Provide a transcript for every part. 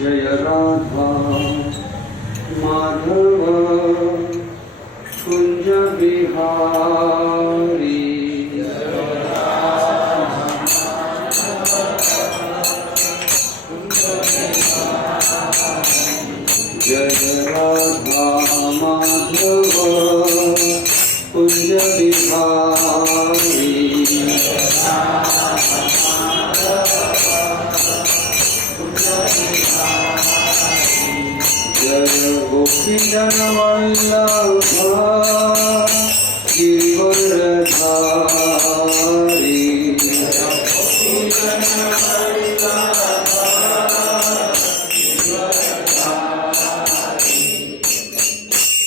जय राधा माधव कुंज बिहारी जय राधा माधव कुंज बिहारी जय गोपी जन वल्लभ गिरिवरधारी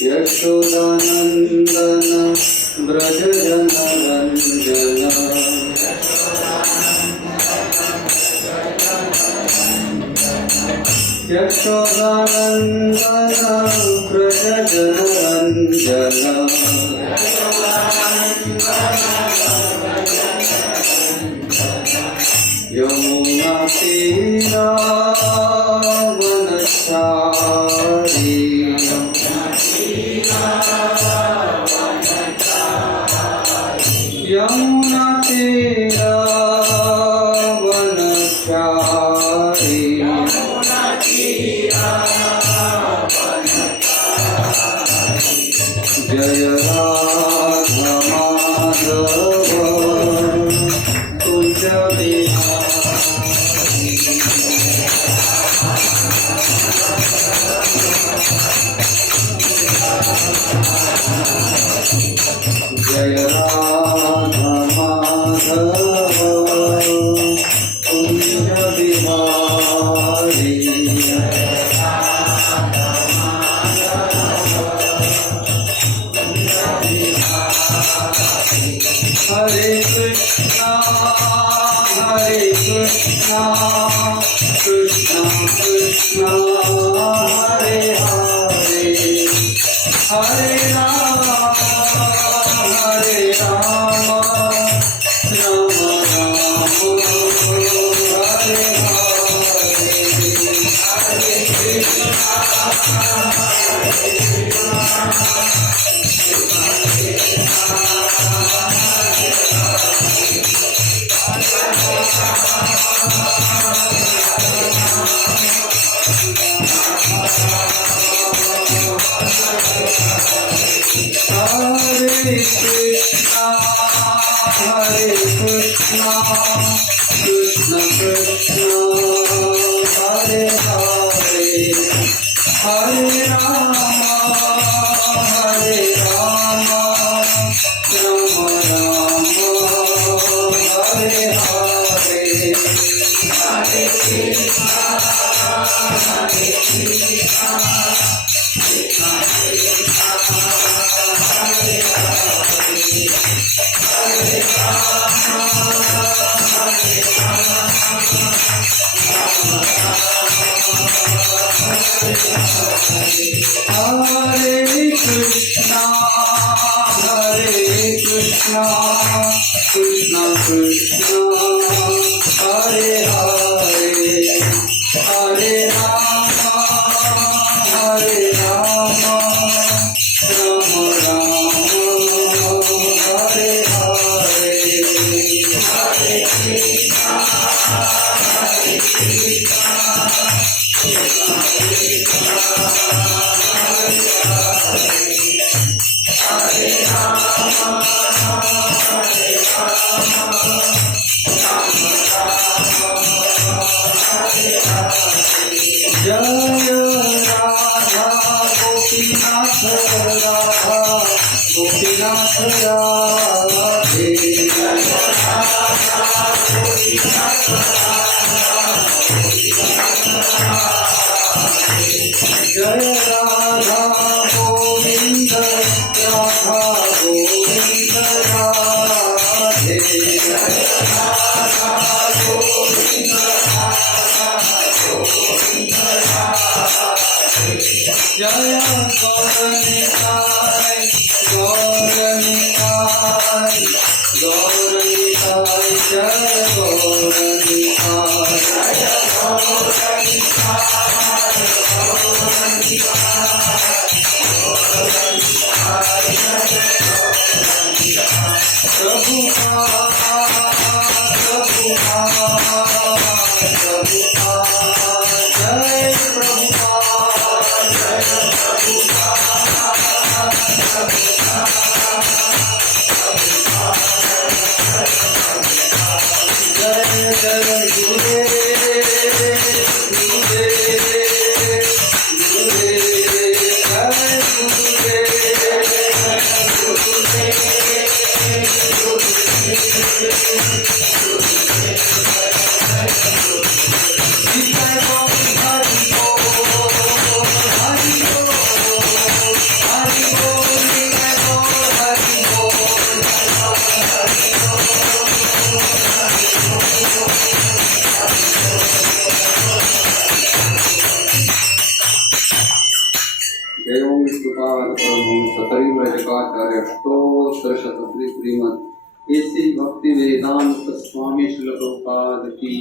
यशोदानंदन ब्रज जन रंजन यशोदानंदन ब्रज जन रंजन यमुना तीरा वनचारी यमुना तीरा वनचारी जय राधा माधव कुंज जय राधा माधव कुंज बिहारी हरे कृष्णा कृष्णा कृष्णा हरे हरे हरे राम राम राम हरे Hare Krishna, Krishna Krishna, Hare Hare, Hare Rama, Rama Rama, Hare Hare, Hare Krishna, Hare Krishna, Krishna Krishna, Hare Hare, Hare Rama, Rama Rama, Hare Hare, Hare Krishna, Jai Radha Gopinath Radha Gopinath Radhe Jai Radha Govinda Radha Govinda Radhe Jaya Gauranitai, Gauranitai, Gauranitai, Jaya Gauranitai, Jaya Gauranitai. ऐसी भक्ति वेदांत स्वामी श्रील प्रभुपाद की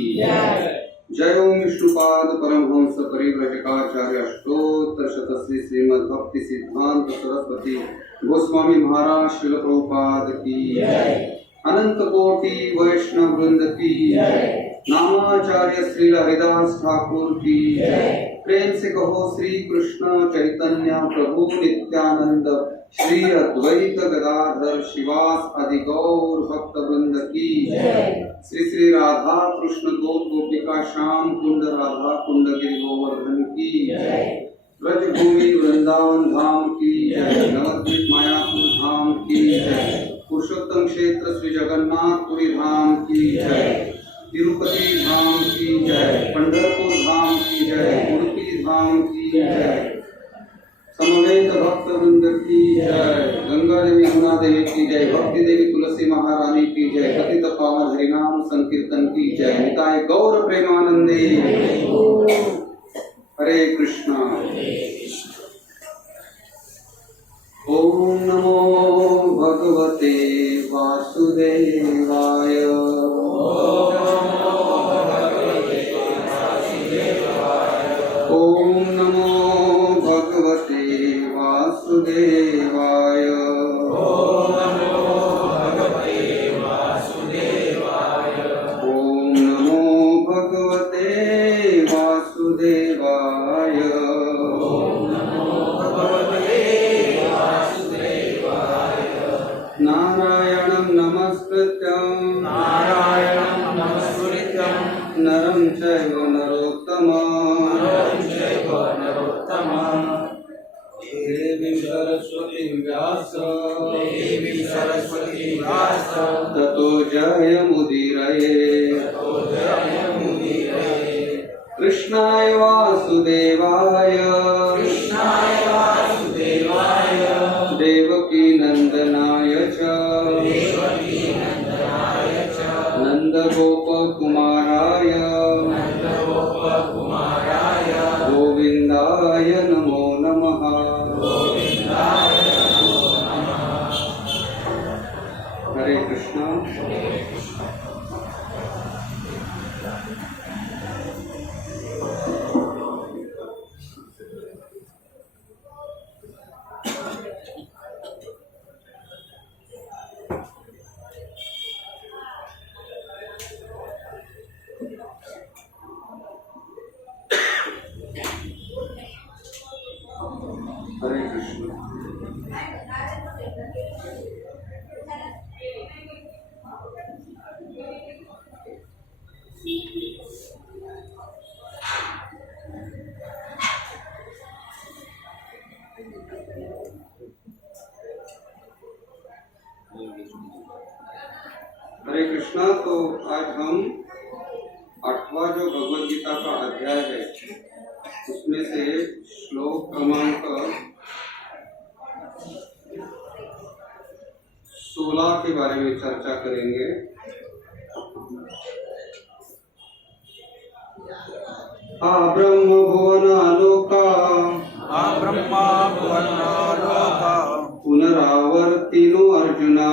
जय ओम विष्णुपाद परमहंस परिव्रजकाचार्य अष्टोत्तर शतश्री श्रीमद् भक्ति सिद्धांत सरस्वती गोस्वामी महाराज श्रील प्रभुपाद की अनंत कोटि वैष्णव वृंद की नामाचार्य श्री हरिदास ठाकुर की प्रेम से कहो श्री कृष्ण चैतन्य प्रभु नित्यानंद श्री अद्वैत गदाधर शिवास आदि गौर भक्त वृंद की श्री श्री राधा कृष्ण गोप गोपिका श्याम कुंड राधा कुंड गिरि गोवर्धन की ब्रज भूमि वृंदावन धाम की नवद्वीप मायापुर धाम की पुरुषोत्तम क्षेत्र श्री जगन्नाथपुरी धाम की तिरुपति धाम की जय, पंढरपुर धाम की जय, उडुपी धाम की जय, समवेत भक्त वृंद की जय, गंगा देवी यमुना देवी की जय, भक्ति देवी तुलसी महारानी की जय, पतित पावन हरिनाम संकीर्तन की जय, निताय गौर प्रेमानंदे हरे कृष्णा। ओम नमो भगवते वासुदेवाय। ओम नमो भगवते वासुदेवाय। ओम नमो भगवते वासुदेवाय। नारायणं नमस्कृत्यं नरं चैव नरोत्तमं देवी सरस्वती व्यास ततो जयमुदीरये। कृष्णाय वासुदेवाय देवकी नंदनाय च नंदगोपकुमाराय गोविंदाय नमो नमः। हरे कृष्णा। हरे कृष्ण। हरे कृष्णा। तो आज हम 8वां जो भगवद गीता का अध्याय है उसमें से श्लोक क्रमांक 16 के बारे में चर्चा करेंगे। ब्रह्म भुवनालोका पुनरावर्तिनो अर्जुना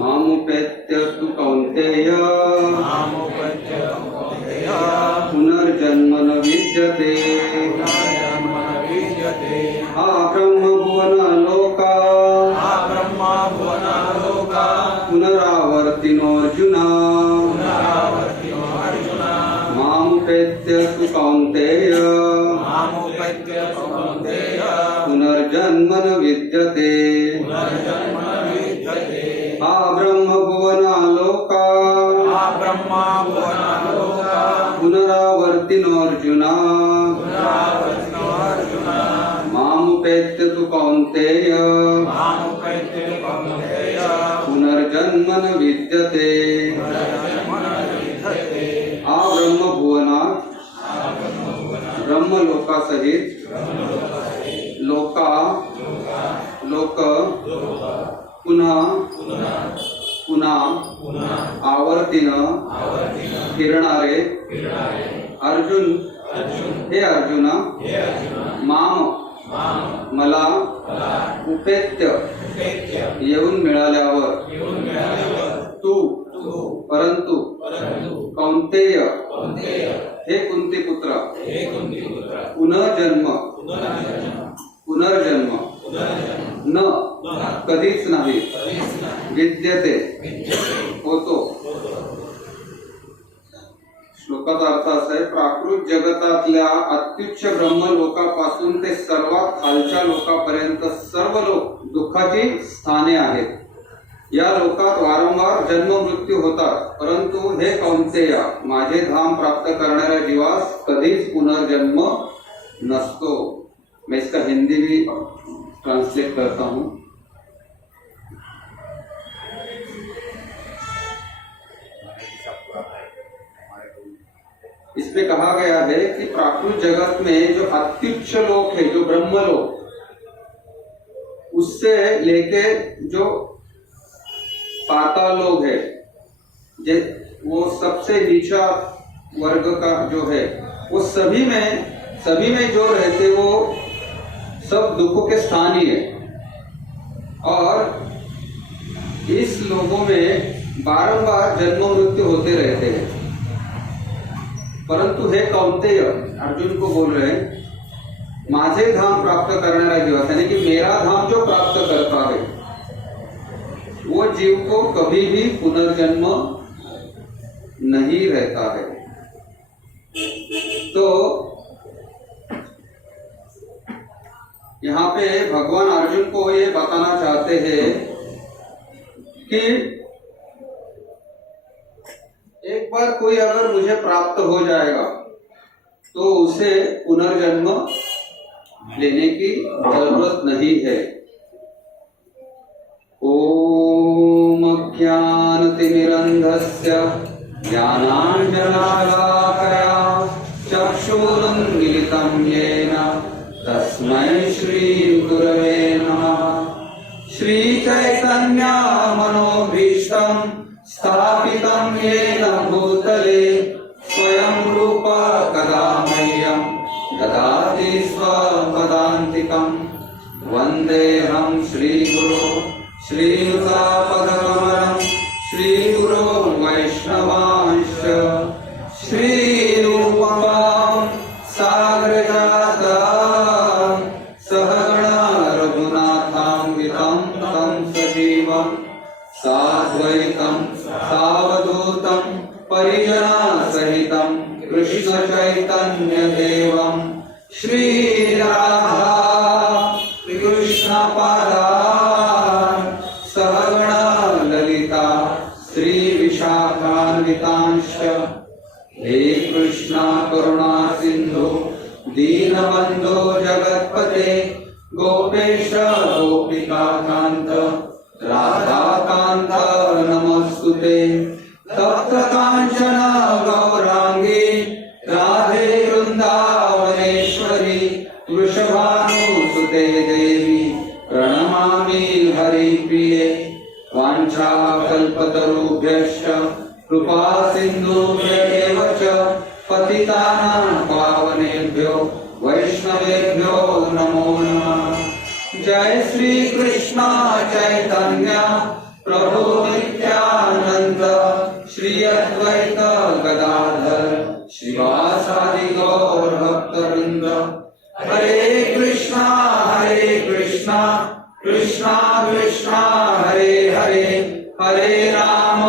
मामुपेत्य तु कौन्तेय पुनर्जन्म न विद्यते। ब्रह्म भुवनालोका पुनरावर्तिनोऽर्जुन मामुपेत्य तु कौन्तेय पुनर्जन्म न विद्यते आब्रह्मभुवनालोका पुनरावर्तिनोऽर्जुन मामुपेत्य तु कौन्तेय पुनर्जन्म न विद्यते आब्रह्मभुवना ब्रह्मलोका सहित लोका लोक पुनः पुनः आवर्तीन फिरणारे अर्जुन हे अर्जुना माम मला उपेत्य येऊन मिळाल्यावर तू परंतु कौंतेय हे कुंती पुत्र पुनर्जन्म न कधीच नाही विद्यते होतो. श्लोकाचा अर्थ असा आहे, प्राकृत जगतातल्या अत्युच्च ब्रह्मलोकापासून ते सर्वात खालच्या लोकापर्यंत सर्व लोक दुःखाची स्थाने आहेत. या लोकात वारंवार जन्म मृत्यू होतात, परंतु हे कौंतेय माझे धाम प्राप्त करणाऱ्या जीवास कधीच पुनर्जन्म नसतो. मैं इसका हिंदी भी ट्रांसलेट करता हूं. इसमें कहा गया है कि प्राकृत जगत में जो अत्युच्च लोक है, जो ब्रह्मलोक, उससे लेके जो पाताल लोग है, वो सबसे नीचा वर्ग का जो है, वो सभी में जो रहते वो सब दुखों के स्थान ही है. और इस लोगों में बारंबार जन्म मृत्यु होते रहते हैं. परंतु हे कौंतेय, अर्जुन को बोल रहे हैं, माझे धाम प्राप्त करणारा जीव, यानी कि मेरा धाम जो प्राप्त करता है वो जीव को कभी भी पुनर्जन्म नहीं रहता है. तो यहाँ पे भगवान अर्जुन को ये बताना चाहते हैं कि एक बार कोई अगर मुझे प्राप्त हो जाएगा तो उसे पुनर्जन्म लेने की जरूरत नहीं है. ओम ज्ञानतिमिरन्धस्य ज्ञानाञ्जनशलाकया चक्षुरुन्मीलितं येन तस्मै श्रीगुरवे नमः. श्रीचैतन्यमनोभीष्टं स्थापितं येन भूतले स्वयं रूप कदा मह्यं ददाति स्वपदान्तिकं. वन्देऽहं श्रीगुरो श्रीयुतापदकमलं श्रीगुरो वैष्णवांश्च श्रीरूपं साग्रजातं सहगणा रघुनाथान्वितं तं सजीवं साद्वैतं सावधूतं परिजनसहितं कृष्णचैतन्यदेवं श्रीराधा कृष्णपादान् सहगणा ललिता श्रीविशाखान्वितांश्च. हे कृष्णा करुणा सिन्धु दीनबन्धो जगत्पते गोपेश गोपिकाकान्त राधाकान्त नमोऽस्तुते. तप्तकाञ्चन गौराङ्गी राधे वृन्दावनेश्वरी वृषभानुसुते देवी प्रणमामि हरिप्रिये. वाञ्छाकल्पतरुभ्यश्च कृपा सिन्धुभ्येव च पतितानां पावनेभ्यो वैष्णवेभ्यो नमो नमः. जय श्री कृष्ण चैतन्य प्रभु नित्यानंद श्री अद्वैत गदाधर श्रीवासादि गौर भक्तवृंद. हरे कृष्णा कृष्णा कृष्णा कृष्णा हरे राम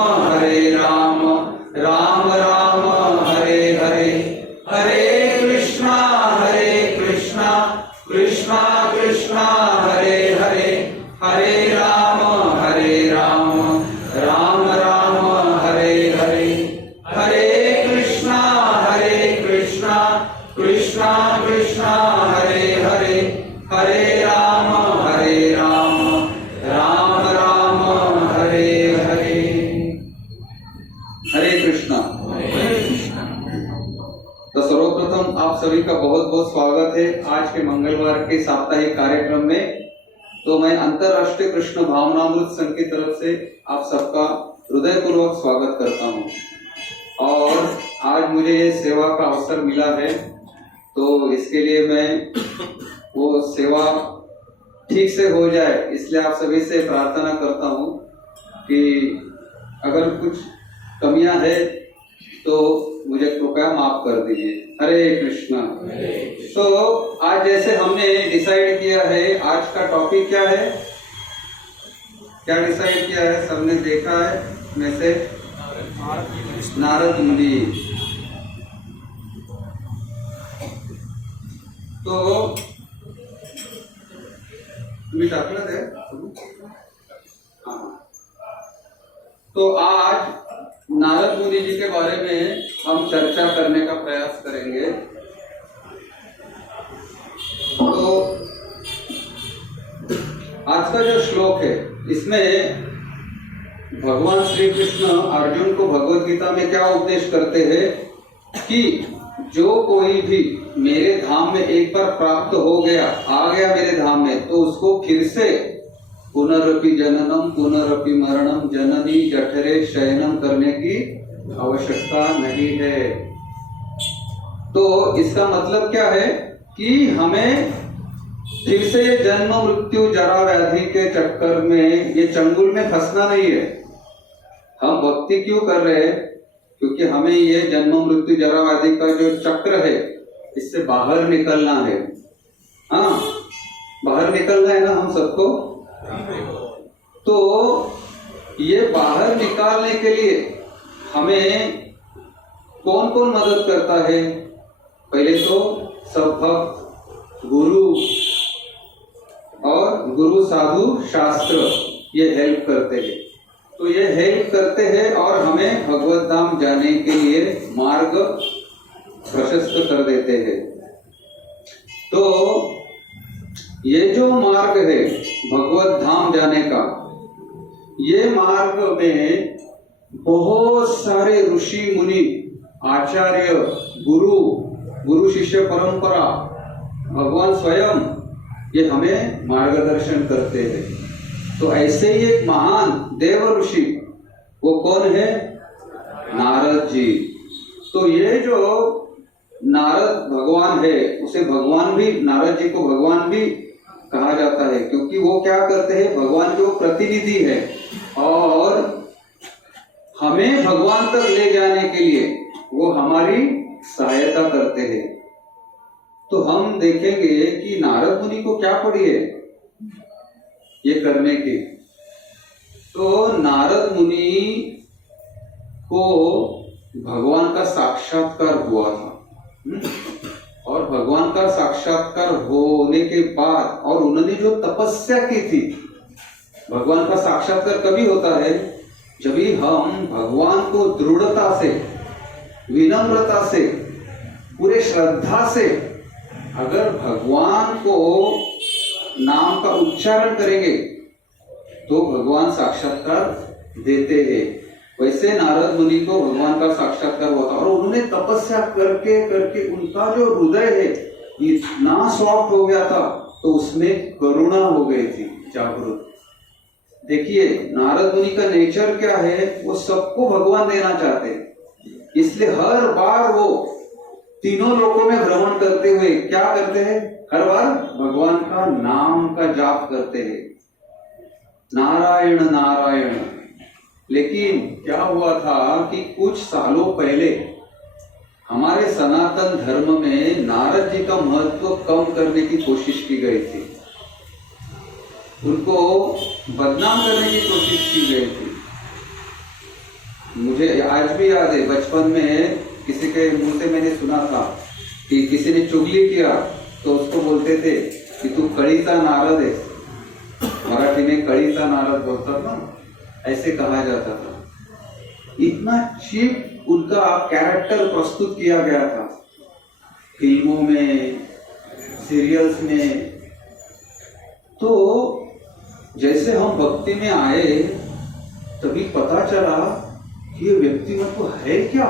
राम राम हरे हरे, हरे कृष्णा कृष्णा कृष्णा हरे हरे, हरे राम राम राम हरे हरे, हरे कृष्णा कृष्णा कृष्णा हरे हरे, हरे राम राम राम हरे हरे। हरे कृष्णा। तो सर्वप्रथम आप सभी का बहुत बहुत स्वागत है आज के मंगलवार के साप्ताहिक कार्यक्रम में। तो मैं अंतरराष्ट्रीय कृष्ण भावनामृत संघ की तरफ से आप सबका हृदयपूर्वक स्वागत करता हूं। और आज मुझे ये सेवा का अवसर मिला है, तो इसके लिए मैं वो सेवा ठीक से हो जाए, इसलिए आप सभी से प्रार्थना करता हूं कि अगर कुछ कमियां है तो मुझे कृपया माफ कर दीजिए। हरे कृष्णा। तो आज जैसे हमने डिसाइड किया है, आज का टॉपिक क्या है, क्या डिसाइड किया है, सबने देखा है मैसेज, नारद मुनि। तो तुम्हें टाकलत है। हाँ, तो आज नारद मुनि जी के बारे में हम चर्चा करने का प्रयास करेंगे। तो आज का जो श्लोक है, इसमें भगवान श्री कृष्ण अर्जुन को भगवत गीता में क्या उपदेश करते हैं कि जो कोई भी मेरे धाम में एक बार प्राप्त हो गया, आ गया मेरे धाम में, तो उसको फिर से पुनरपि जननम पुनरपि मरणम जननी जठरे शयनम करने की आवश्यकता नहीं है। तो इसका मतलब क्या है कि हमें फिर से जन्म मृत्यु जरा व्याधि के चक्कर में, ये चंगुल में फंसना नहीं है। हम भक्ति क्यों कर रहे हैं? क्योंकि हमें ये जन्म मृत्यु जरा व्याधि का जो चक्र है, इससे बाहर निकलना है। हाँ, बाहर निकलना है ना हम सबको। तो ये बाहर निकालने के लिए हमें कौन कौन मदद करता है? पहले तो सब भक्त, गुरु और गुरु साधु शास्त्र ये हेल्प करते हैं। तो ये हेल्प करते हैं और हमें भगवत धाम जाने के लिए मार्ग प्रशस्त कर देते हैं। तो ये जो मार्ग है भगवत धाम जाने का, ये मार्ग में बहुत सारे ऋषि मुनि, आचार्य, गुरु शिष्य परंपरा, भगवान स्वयं ये हमें मार्गदर्शन करते हैं। तो ऐसे ही एक महान देव ऋषि, वो कौन है? नारद जी। तो ये जो नारद भगवान है, उसे भगवान भी, नारद जी को भगवान भी कहा जाता है, क्योंकि वो क्या करते हैं, भगवान के वो प्रतिनिधि है और हमें भगवान तक ले जाने के लिए वो हमारी सहायता करते हैं। तो हम देखेंगे कि नारद मुनि को क्या पड़ी है ये करने की। तो नारद मुनि को भगवान का साक्षात्कार हुआ था, और भगवान का साक्षात्कार होने के बाद, और उन्होंने जो तपस्या की थी, भगवान का साक्षात्कार कभी होता है? जब भी हम भगवान को दृढ़ता से, विनम्रता से, पूरे श्रद्धा से अगर भगवान को नाम का उच्चारण करेंगे तो भगवान साक्षात्कार देते हैं। वैसे नारद मुनि को भगवान का साक्षात्कार हुआ था, और उन्होंने तपस्या करके करके उनका जो हृदय है इतना सॉफ्ट हो गया था, तो उसमें करुणा हो गई थी जागृत। देखिए नारद मुनि का नेचर क्या है, वो सबको भगवान देना चाहते हैं, इसलिए हर बार वो तीनों लोकों में भ्रमण करते हुए क्या करते हैं, हर बार भगवान का नाम का जाप करते हैं, नारायण नारायण। लेकिन क्या हुआ था कि कुछ सालों पहले हमारे सनातन धर्म में नारद जी का महत्व कम करने की कोशिश की गई थी, उनको बदनाम करने की कोशिश की गई थी। याद है, बचपन में किसी के मुंह से मैंने सुना था कि किसी ने चुगली किया तो उसको बोलते थे कि तू कड़ीचा नारद है। मराठी में कड़ीचा नारद बोलता था, ऐसे कहा जाता था। इतना चीप उनका कैरेक्टर प्रस्तुत किया गया था फिल्मों में, सीरियल्स में। तो जैसे हम भक्ति में आए तभी पता चला कि ये व्यक्तिमत्व है क्या,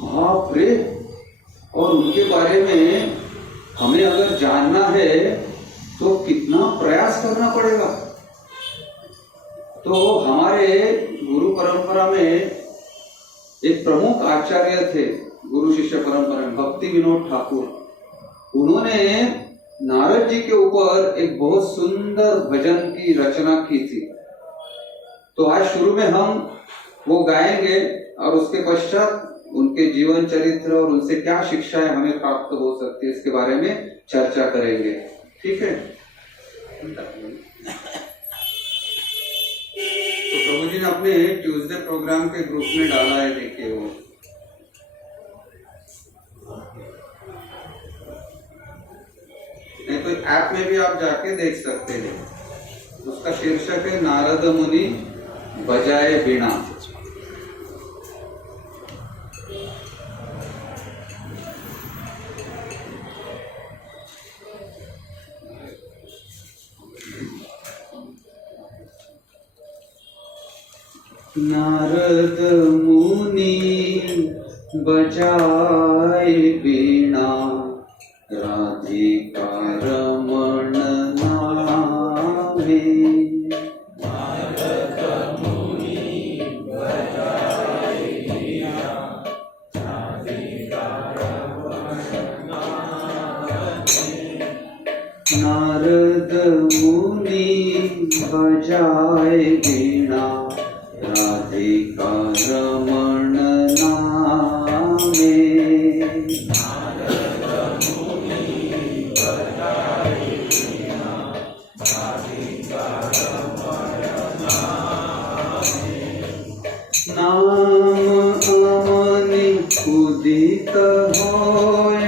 बाप रे। और उनके बारे में हमें अगर जानना है तो कितना प्रयास करना पड़ेगा। तो हमारे गुरु परंपरा में एक प्रमुख आचार्य थे गुरु शिष्य परंपरा में, भक्ति विनोद ठाकुर। उन्होंने नारद जी के ऊपर एक बहुत सुंदर भजन की रचना की थी। तो आज शुरू में हम वो गाएंगे और उसके पश्चात उनके जीवन चरित्र और उनसे क्या शिक्षाएं हमें प्राप्त हो सकती है इसके बारे में चर्चा करेंगे। ठीक है। तो प्रभु जी ने अपने ट्यूसडे प्रोग्राम के ग्रुप में डाला है, देखिए वो। नहीं तो ऐप में भी आप जाके देख सकते हैं। उसका शीर्षक है नारद मुनि बजाए बीणा। नारद मुनि बजाए बीणा, राधिका रमण नामे। नारद मुनि बजाए बीणा, राधिका रमण नामे। नारद मुनि बजाए बीणा, राधिका रमण नामे। नारद मुनि बजाए बीणा, राधिका रमण नामे। नाम अमनि उदित होय,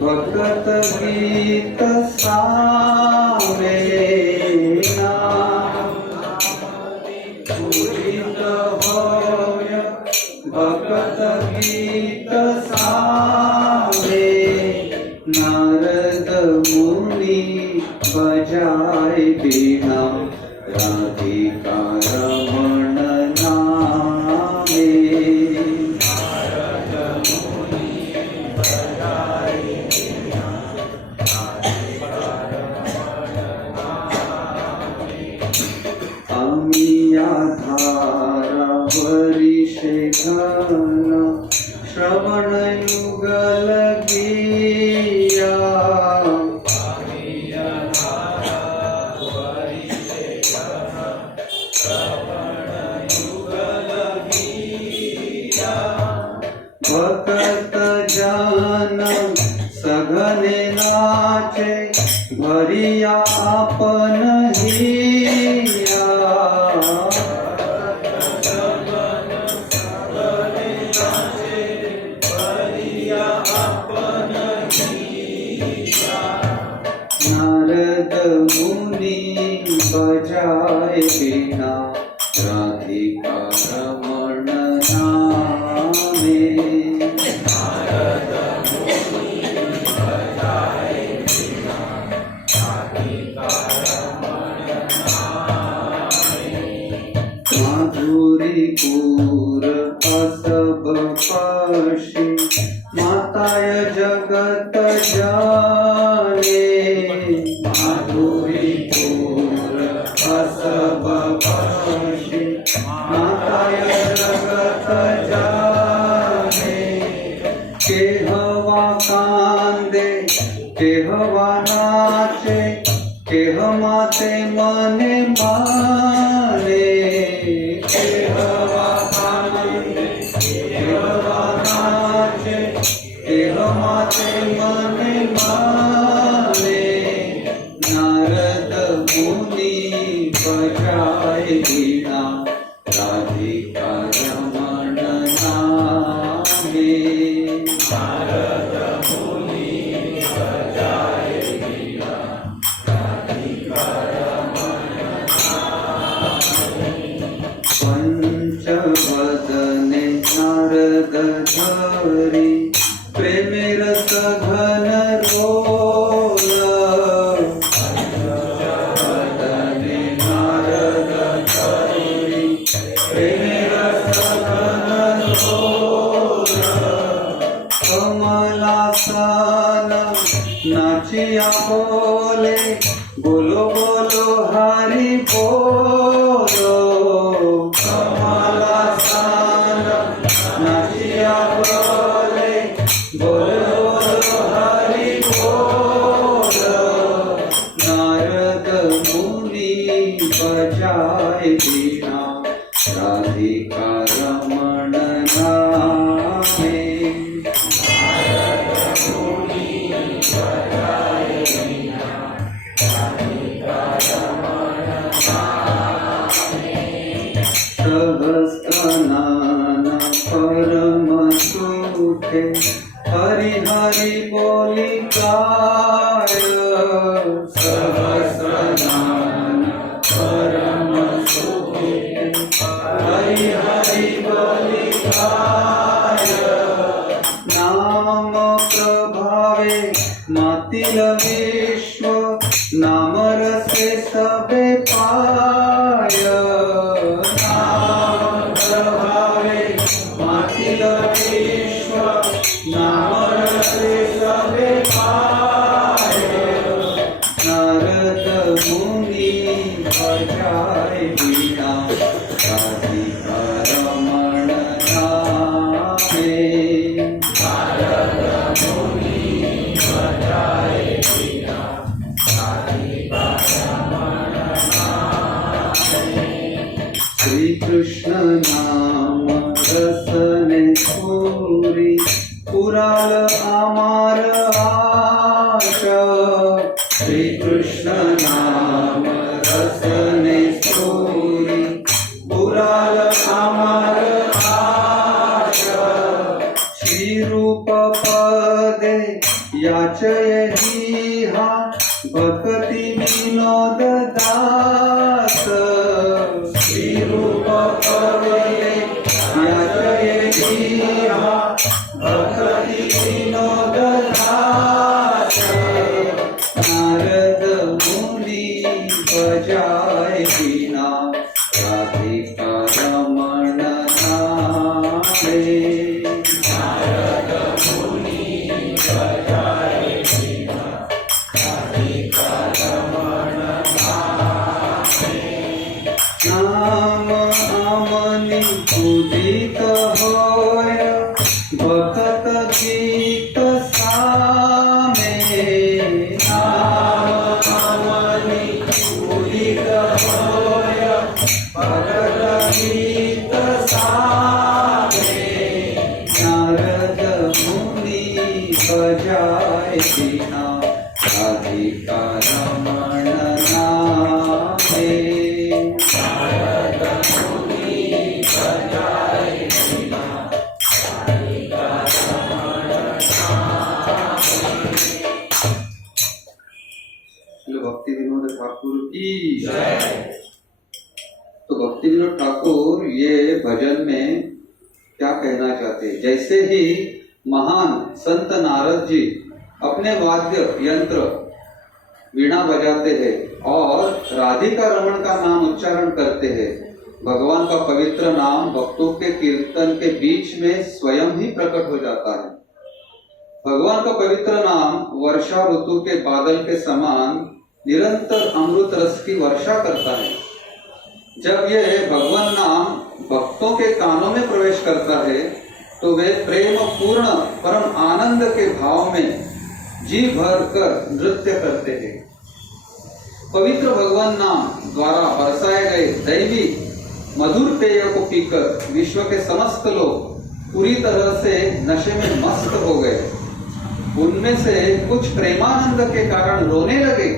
भगत गीत सामे। भगत गीत सामे। नारद मुनि बजाए बीणा, राधिका रमण नामे। नारद मुनि बजाए बीणा, राधिका रमण नामे। अमिया धारा वरिषे घन, श्रवण युगल गिया। अमिया धारा वरिषे घन, श्रवण युगल गिया। भक्त जन सघने नाचे, भरिया आपन हिया। नारद मुनि बजाए बीणा, राधिका रमण नामे। नारद मुनि बजाए बीणा, राधिका रमण नामे। माधुरी पूर असब पशी, माताय जगत जाने। माधुरी पूर असब पशी, माताय जगत जाने। केहवा कांदे केहवा नाचे, केह माते मने माने। केहवा कांदे केहवा नाचे, केह माते मने माने। नारद मुनि बजाए बीणा, राधिका रमण नामे नारद मुनि बजाए वीणा राधिका रमण नामे पंचवदने नारद धरी प्रेमे रस घन रोला पंचवदने नारद धरी प्रेमे रस घन रोला कमलासन नाचिया बोले बोलो बोलो हरि बोलो कमलासन नाचिया बोले बोलो बोलो हरि बोलो नारद मुनि बजाए वीणा राधिका रमण नामे नारद मुनि बजाए वीणा राधिका रमण नामे सहस्रनाम परम सुखे हरि हरि बोली काय सहस्रनाम परम सुखे हरि हरि बोली काय नाम प्रभावे मातिल विश्व नाम रसे सबे पाय नाम प्रभावे मातिल विश्व नाम रसे सबे पाय नारद मुनि बजाए वीणा राधिका रमण नामे नारद मुनि बजाए वीणा राधिका रमण नामे श्री कृष्ण नाम रसने पूरी पुराल अमर आशा श्री कृष्ण नाम रसने पूरी पुराल अमर आशा श्री रूप पदे याचय हा भक्ति विनोद दास श्री रूप पदे याचय हा भक्ति विनोद दास नारद मुनि बजाए वीणा राधिका रमण नामे नारद मुनि बजाए वीणा राधिका रमण नामे नाम अमनि उदित होय भक्त गीत सामे नाम अमनि उदित होय भक्त गीत सामे नारद मुनि बजाए वीणा राधिका रमण नामे नारद मुनि बजाए वीणा राधिका रमण नामे। भक्ति विनोद ठाकुर की जय। तो भक्ति विनोद ठाकुर ये भजन में क्या कहना चाहते हैं? जैसे ही महान संत नारद जी अपने वाद्य यंत्र वीणा बजाते हैं और राधिका रमण का नाम उच्चारण करते हैं, भगवान का पवित्र नाम भक्तों के कीर्तन के बीच में स्वयं ही प्रकट हो जाता है। भगवान का पवित्र नाम वर्षा ऋतु के बादल के समान निरंतर अमृत रस की वर्षा करता है। जब यह भगवान नाम भक्तों के कानों में प्रवेश करता है तो वे प्रेम पूर्ण परम आनंद के भाव में जी भर कर नृत्य करते हैं। पवित्र भगवान नाम द्वारा बरसाए गए दैवी मधुर पेय को पीकर विश्व के समस्त लोग पूरी तरह से नशे में मस्त हो गए। उनमें से कुछ प्रेमानंद के कारण रोने लगे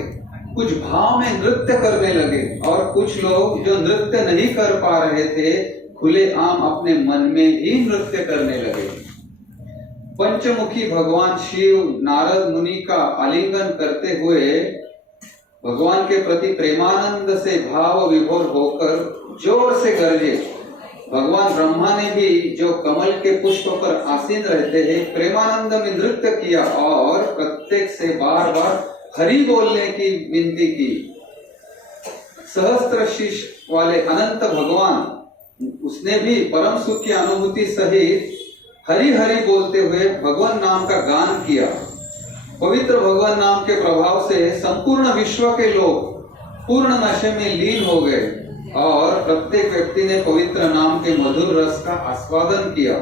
कुछ भाव में नृत्य करने लगे और कुछ लोग जो नृत्य नहीं कर पा रहे थे खुले आम अपने मन में ही नृत्य करने लगे। पंचमुखी भगवान शिव नारद मुनि का आलिंगन करते हुए भगवान के प्रति प्रेमानंद से भाव विभोर होकर जोर से गरजे। भगवान ब्रह्मा ने भी जो कमल के पुष्प पर आसीन रहते हैं प्रेमानंद में नृत्य किया और प्रत्येक से बार बार हरि बोलने की विनती की। सहस्त्र शीश वाले अनंत भगवान उसने भी परम सुख की अनुभूति सहित हरि हरि बोलते हुए भगवान नाम का गान किया। पवित्र भगवान नाम के प्रभाव से संपूर्ण विश्व के लोग पूर्ण नशे में लीन हो गए और प्रत्येक व्यक्ति ने पवित्र नाम के मधुर रस का आस्वादन किया।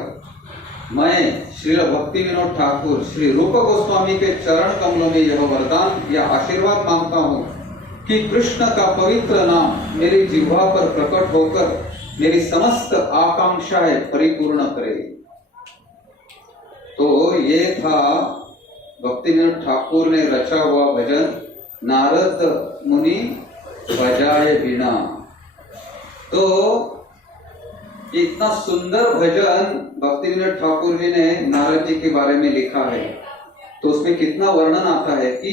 मैं श्री भक्ति विनोद ठाकुर श्री रूप गोस्वामी के चरण कमलों में यह वरदान या आशीर्वाद मांगता हूँ कि कृष्ण का पवित्र नाम मेरी जिह्वा पर प्रकट होकर मेरी समस्त आकांक्षाएं परिपूर्ण करे। तो ये था भक्ति विनोद ठाकुर ने रचा हुआ भजन नारद मुनि बजाए बिना। तो इतना सुंदर भजन भक्ति विनोद ठाकुर जी ने नारद जी के बारे में लिखा है। तो उसमें कितना वर्णन आता है कि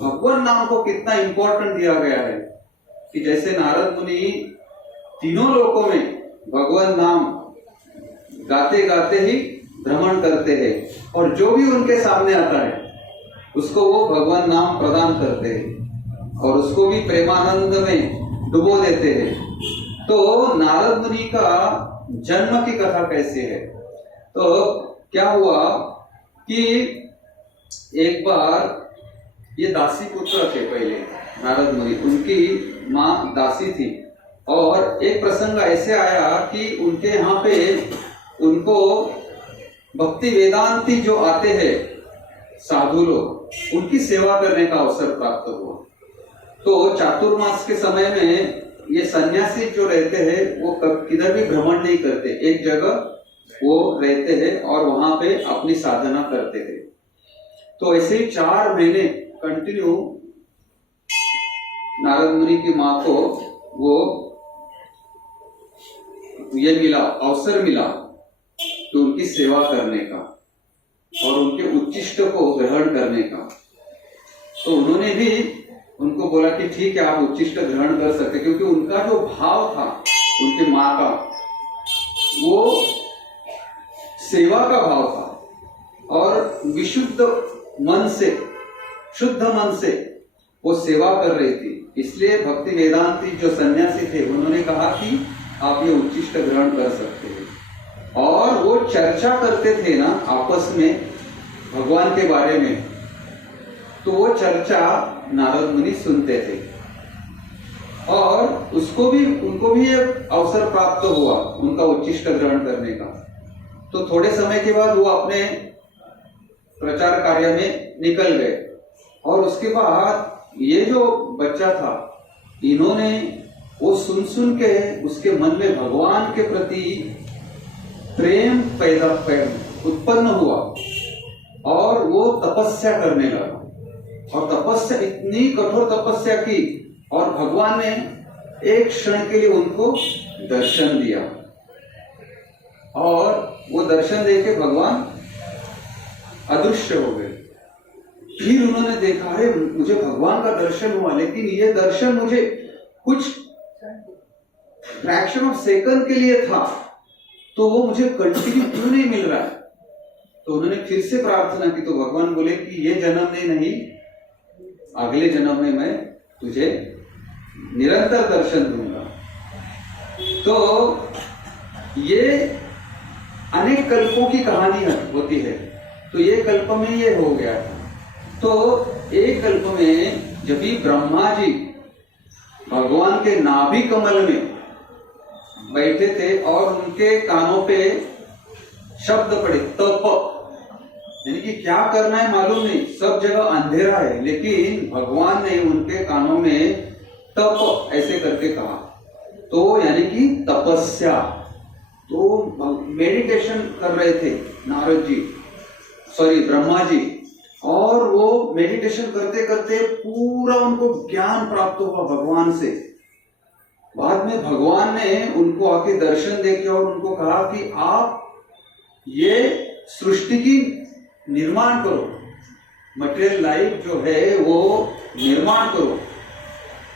भगवान नाम को कितना इंपॉर्टेंट दिया गया है कि जैसे नारद मुनि तीनों लोकों में भगवान नाम गाते गाते ही भ्रमण करते हैं और जो भी उनके सामने आता है उसको वो भगवान नाम प्रदान करते हैं और उसको भी प्रेमानंद में डुबो देते हैं। तो नारद मुनि का जन्म की कथा कैसे है? तो क्या हुआ कि एक बार ये दासी पुत्र थे पहले नारद मुनि, उनकी माँ दासी थी और एक प्रसंग ऐसे आया कि उनके यहाँ पे उनको भक्ति वेदांती जो आते हैं साधु लोग उनकी सेवा करने का अवसर प्राप्त हुआ। तो चातुर्मास के समय में ये सन्यासी जो रहते हैं वो किधर भी भ्रमण नहीं करते, एक जगह वो रहते हैं और वहां पे अपनी साधना करते हैं। तो ऐसे ही 4 महीने कंटिन्यू नारद मुनि की माँ को वो ये मिला, अवसर मिला तो उनकी सेवा करने का और उनके उच्चिष्ट को ग्रहण करने का। तो उन्होंने भी उनको बोला कि ठीक है आप उच्चिष्ट ग्रहण कर सकते, क्योंकि उनका जो भाव था उनकी माँ का वो सेवा का भाव था और विशुद्ध मन से शुद्ध मन से वो सेवा कर रही थी। इसलिए भक्ति वेदांती जो सन्यासी थे उन्होंने कहा कि आप ये उच्चिष्ट ग्रहण कर सकते हैं। और वो चर्चा करते थे ना आपस में भगवान के बारे में, तो वो चर्चा नारद मुनि सुनते थे और उनको भी एक अवसर प्राप्त हुआ उनका उच्चिष्ट ग्रहण करने का। तो थोड़े समय के बाद वो अपने प्रचार कार्य में निकल गए और उसके बाद ये जो बच्चा था इन्होंने वो सुन के उसके मन में भगवान के प्रति प्रेम पैदा उत्पन्न हुआ और वो तपस्या करने लगा और तपस्या इतनी कठोर तपस्या की और भगवान ने एक क्षण के लिए उनको दर्शन दिया और वो दर्शन देके भगवान अदृश्य हो गए। फिर उन्होंने देखा है मुझे भगवान का दर्शन हुआ, लेकिन ये दर्शन मुझे कुछ फ्रैक्शन ऑफ सेकंड के लिए था, तो वो मुझे कंटिन्यू क्यों नहीं मिल रहा है। तो उन्होंने फिर से प्रार्थना की तो भगवान बोले कि ये जन्म में नहीं, अगले जन्म में मैं तुझे निरंतर दर्शन दूंगा। तो ये अनेक कल्पों की कहानी होती है। तो ये कल्प में ये हो गया था। तो एक कल्प में जब भी ब्रह्मा जी भगवान के नाभि कमल में बैठे थे और उनके कानों पे शब्द पड़े तप, यानी कि क्या करना है मालूम नहीं, सब जगह अंधेरा है, लेकिन भगवान ने उनके कानों में तप ऐसे करके कहा। तो यानी कि तपस्या, तो मेडिटेशन कर रहे थे नारद जी, ब्रह्मा जी, और वो मेडिटेशन करते करते पूरा उनको ज्ञान प्राप्त हुआ भगवान से। बाद में भगवान ने उनको आके दर्शन देके और उनको कहा कि आप ये सृष्टि की निर्माण करो, मटेरियल लाइफ जो है वो निर्माण करो।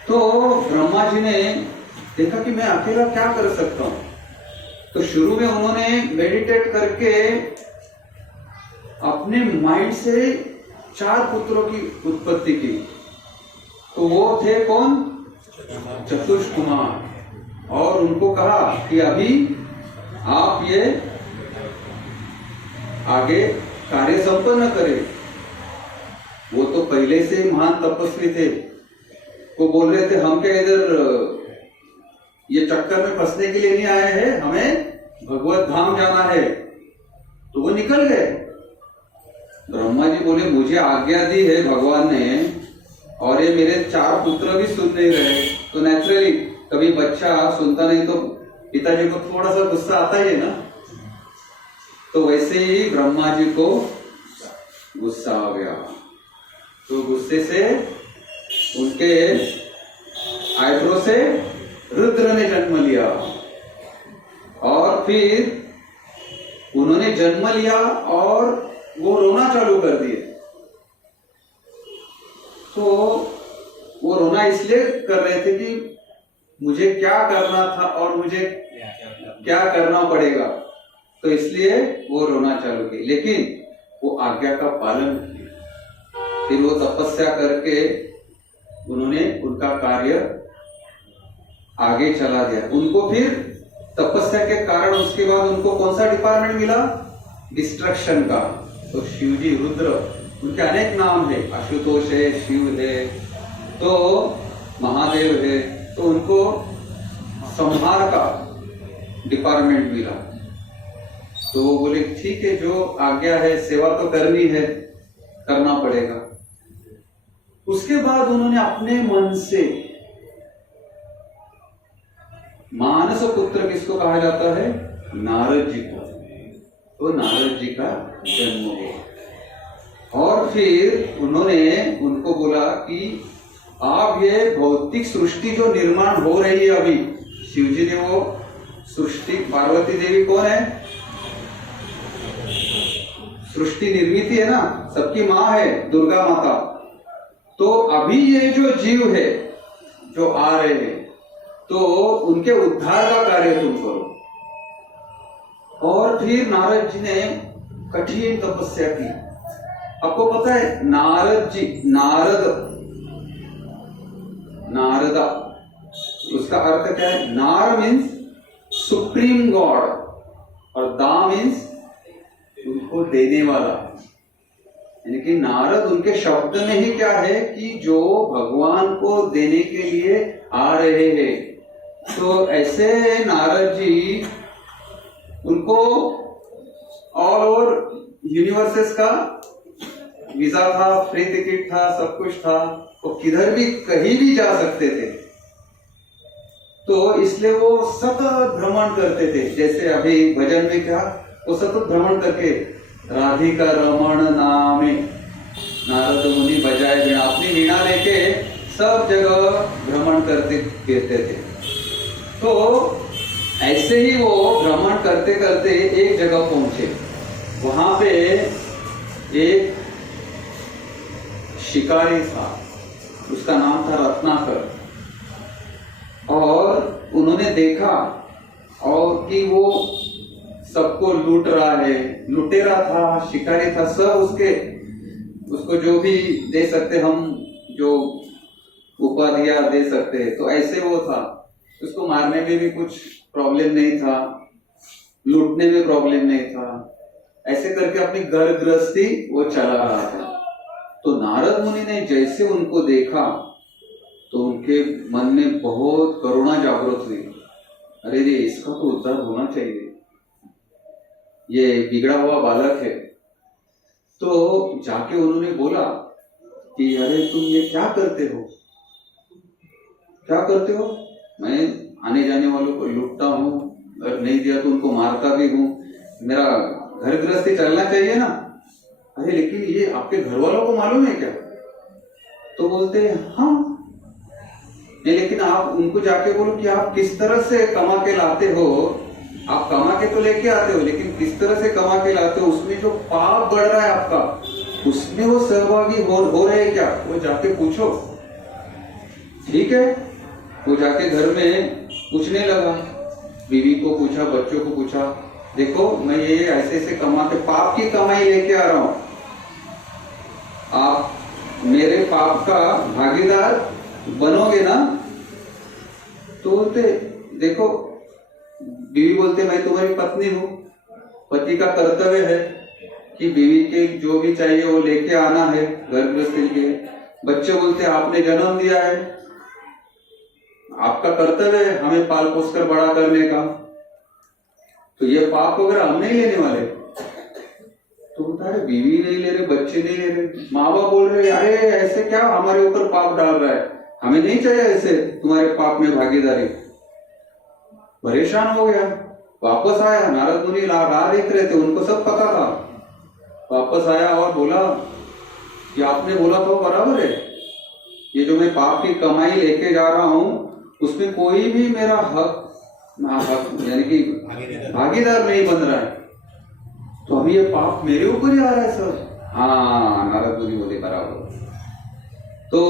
तो ब्रह्मा जी ने देखा कि मैं अकेला क्या कर सकता हूं, तो शुरू में उन्होंने मेडिटेट करके अपने माइंड से 4 पुत्रों की उत्पत्ति की। तो वो थे कौन? चतुष्कुमार। और उनको कहा कि अभी आप ये आगे कार्य संपन्न करें। वो तो पहले से महान तपस्वी थे, वो बोल रहे थे हम क्या इधर ये चक्कर में फंसने के लिए नहीं आए हैं, हमें भगवत धाम जाना है। तो वो निकल गए। ब्रह्मा जी बोले मुझे आज्ञा दी है भगवान ने, और ये मेरे 4 पुत्र भी सुन नहीं रहे। तो नेचुरली कभी बच्चा सुनता नहीं तो पिताजी को थोड़ा सा गुस्सा आता ही है ना। तो वैसे ही ब्रह्मा जी को गुस्सा आ गया। तो गुस्से से उनके आईब्रो से रुद्र ने जन्म लिया, और फिर उन्होंने जन्म लिया और वो रोना चालू कर दिए। तो वो रोना इसलिए कर रहे थे कि मुझे क्या करना था और मुझे क्या करना पड़ेगा, तो इसलिए वो रोना चालू की। लेकिन वो आज्ञा का पालन किया। फिर वो तपस्या करके उन्होंने उनका कार्य आगे चला दिया। उनको फिर तपस्या के कारण उसके बाद उनको कौन सा डिपार्टमेंट मिला? डिस्ट्रक्शन का। तो शिव जी, रुद्र, उनके अनेक नाम है, आशुतोष है, शिव है, तो महादेव है। तो उनको संहार का डिपार्टमेंट मिला। तो वो बोले ठीक है, जो आज्ञा है सेवा तो करनी है, करना पड़ेगा। उसके बाद उन्होंने अपने मन से मानस पुत्र किसको कहा जाता है? नारद जी को। तो नारद जी का जन्म हुआ। और फिर उन्होंने उनको बोला कि आप ये भौतिक सृष्टि जो निर्माण हो रही है अभी, शिव जी ने वो सृष्टि, पार्वती देवी कौन है? सृष्टि निर्मित है ना, सबकी माँ है दुर्गा माता। तो अभी ये जो जीव है जो आ रहे हैं, तो उनके उद्धार का कार्य तुम करो। और फिर नारद जी ने कठिन तपस्या की। आपको पता है नारदा उसका अर्थ क्या है? नार मीन्स सुप्रीम गॉड और दा मीन्स उनको देने वाला। यानी कि नारद उनके शब्द में ही क्या है कि जो भगवान को देने के लिए आ रहे हैं। तो ऐसे नारद जी, उनको ऑल ओवर यूनिवर्सेस का वीजा था, फ्री टिकट था, सब कुछ था, वो किधर भी कहीं भी जा सकते थे। तो इसलिए वो सतत भ्रमण करते थे। जैसे अभी भजन में क्या, वो सतत भ्रमण करके राधिका रमण नामे नारद मुनि बजाए वीणा, अपनी वीणा लेके सब जगह भ्रमण करते फिरते थे। तो ऐसे ही वो भ्रमण करते करते एक जगह पहुंचे। वहां पे एक शिकारी था, उसका नाम था रत्नाकर। और उन्होंने देखा और कि वो सबको लूट रहा है, लुटेरा था, शिकारी था, सब उसको जो भी दे सकते हम, जो उपाधियां दे सकते, तो ऐसे वो था। उसको मारने में भी कुछ प्रॉब्लम नहीं था, लूटने में प्रॉब्लम नहीं था। ऐसे करके अपनी घर गृहस्थी वो चला रहा था। तो नारद मुनि ने जैसे उनको देखा तो उनके मन में बहुत करुणा जागृत हुई। अरे रे, इसका तो उद्धार होना चाहिए, ये बिगड़ा हुआ बालक है। तो जाके उन्होंने बोला कि अरे तुम ये क्या करते हो, क्या करते हो? मैं आने जाने वालों को लूटता हूँ, अगर नहीं दिया तो उनको मारता भी हूँ, मेरा घर गृहस्थी चलना चाहिए ना। अरे लेकिन ये आपके घर वालों को मालूम है क्या? तो बोलते हैं हाँ। नहीं, लेकिन आप उनको जाके बोलो कि आप किस तरह से कमा के लाते हो। आप कमा के तो लेके आते हो, लेकिन किस तरह से कमा के लाते हो, उसमें जो पाप बढ़ रहा है आपका, उसमें वो सहभागी हो रहे हैं क्या? वो जाके पूछो। ठीक है, वो जाके घर में पूछने लगा, बीवी को पूछा, बच्चों को पूछा, देखो मैं ये ऐसे ऐसे कमा के पाप की कमाई लेके आ रहा हूं, आप मेरे पाप का भागीदार बनोगे ना? तो बोलते देखो, बीवी बोलते मैं तुम्हारी पत्नी हूं, पति का कर्तव्य है कि बीवी के जो भी चाहिए वो लेके आना है घर गृहस्थी के। बच्चे बोलते आपने जन्म दिया है, आपका कर्तव्य है हमें पाल पोस कर बड़ा करने का, तो ये पाप वगैरह हम नहीं लेने वाले। तो बोलता है बीवी नहीं ले रहे, बच्चे नहीं ले रहे, माँ बाप बोल रहे अरे ऐसे क्या हमारे ऊपर पाप डाल रहा है, हमें नहीं चाहिए ऐसे तुम्हारे पाप में भागीदारी। परेशान हो गया, वापस आया। नारद मुनि राह देख रहे थे, उनको सब पता था। वापस आया और बोला कि आपने बोला तो बराबर है, ये जो मैं पाप की कमाई लेके जा रहा हूं उसमें कोई भी मेरा हक यानी कि भागीदार नहीं बन रहा है, तो अभी ये पाप मेरे ऊपर ही आ रहा है सर। हाँ, नारद मुनि बोले बराबर, तो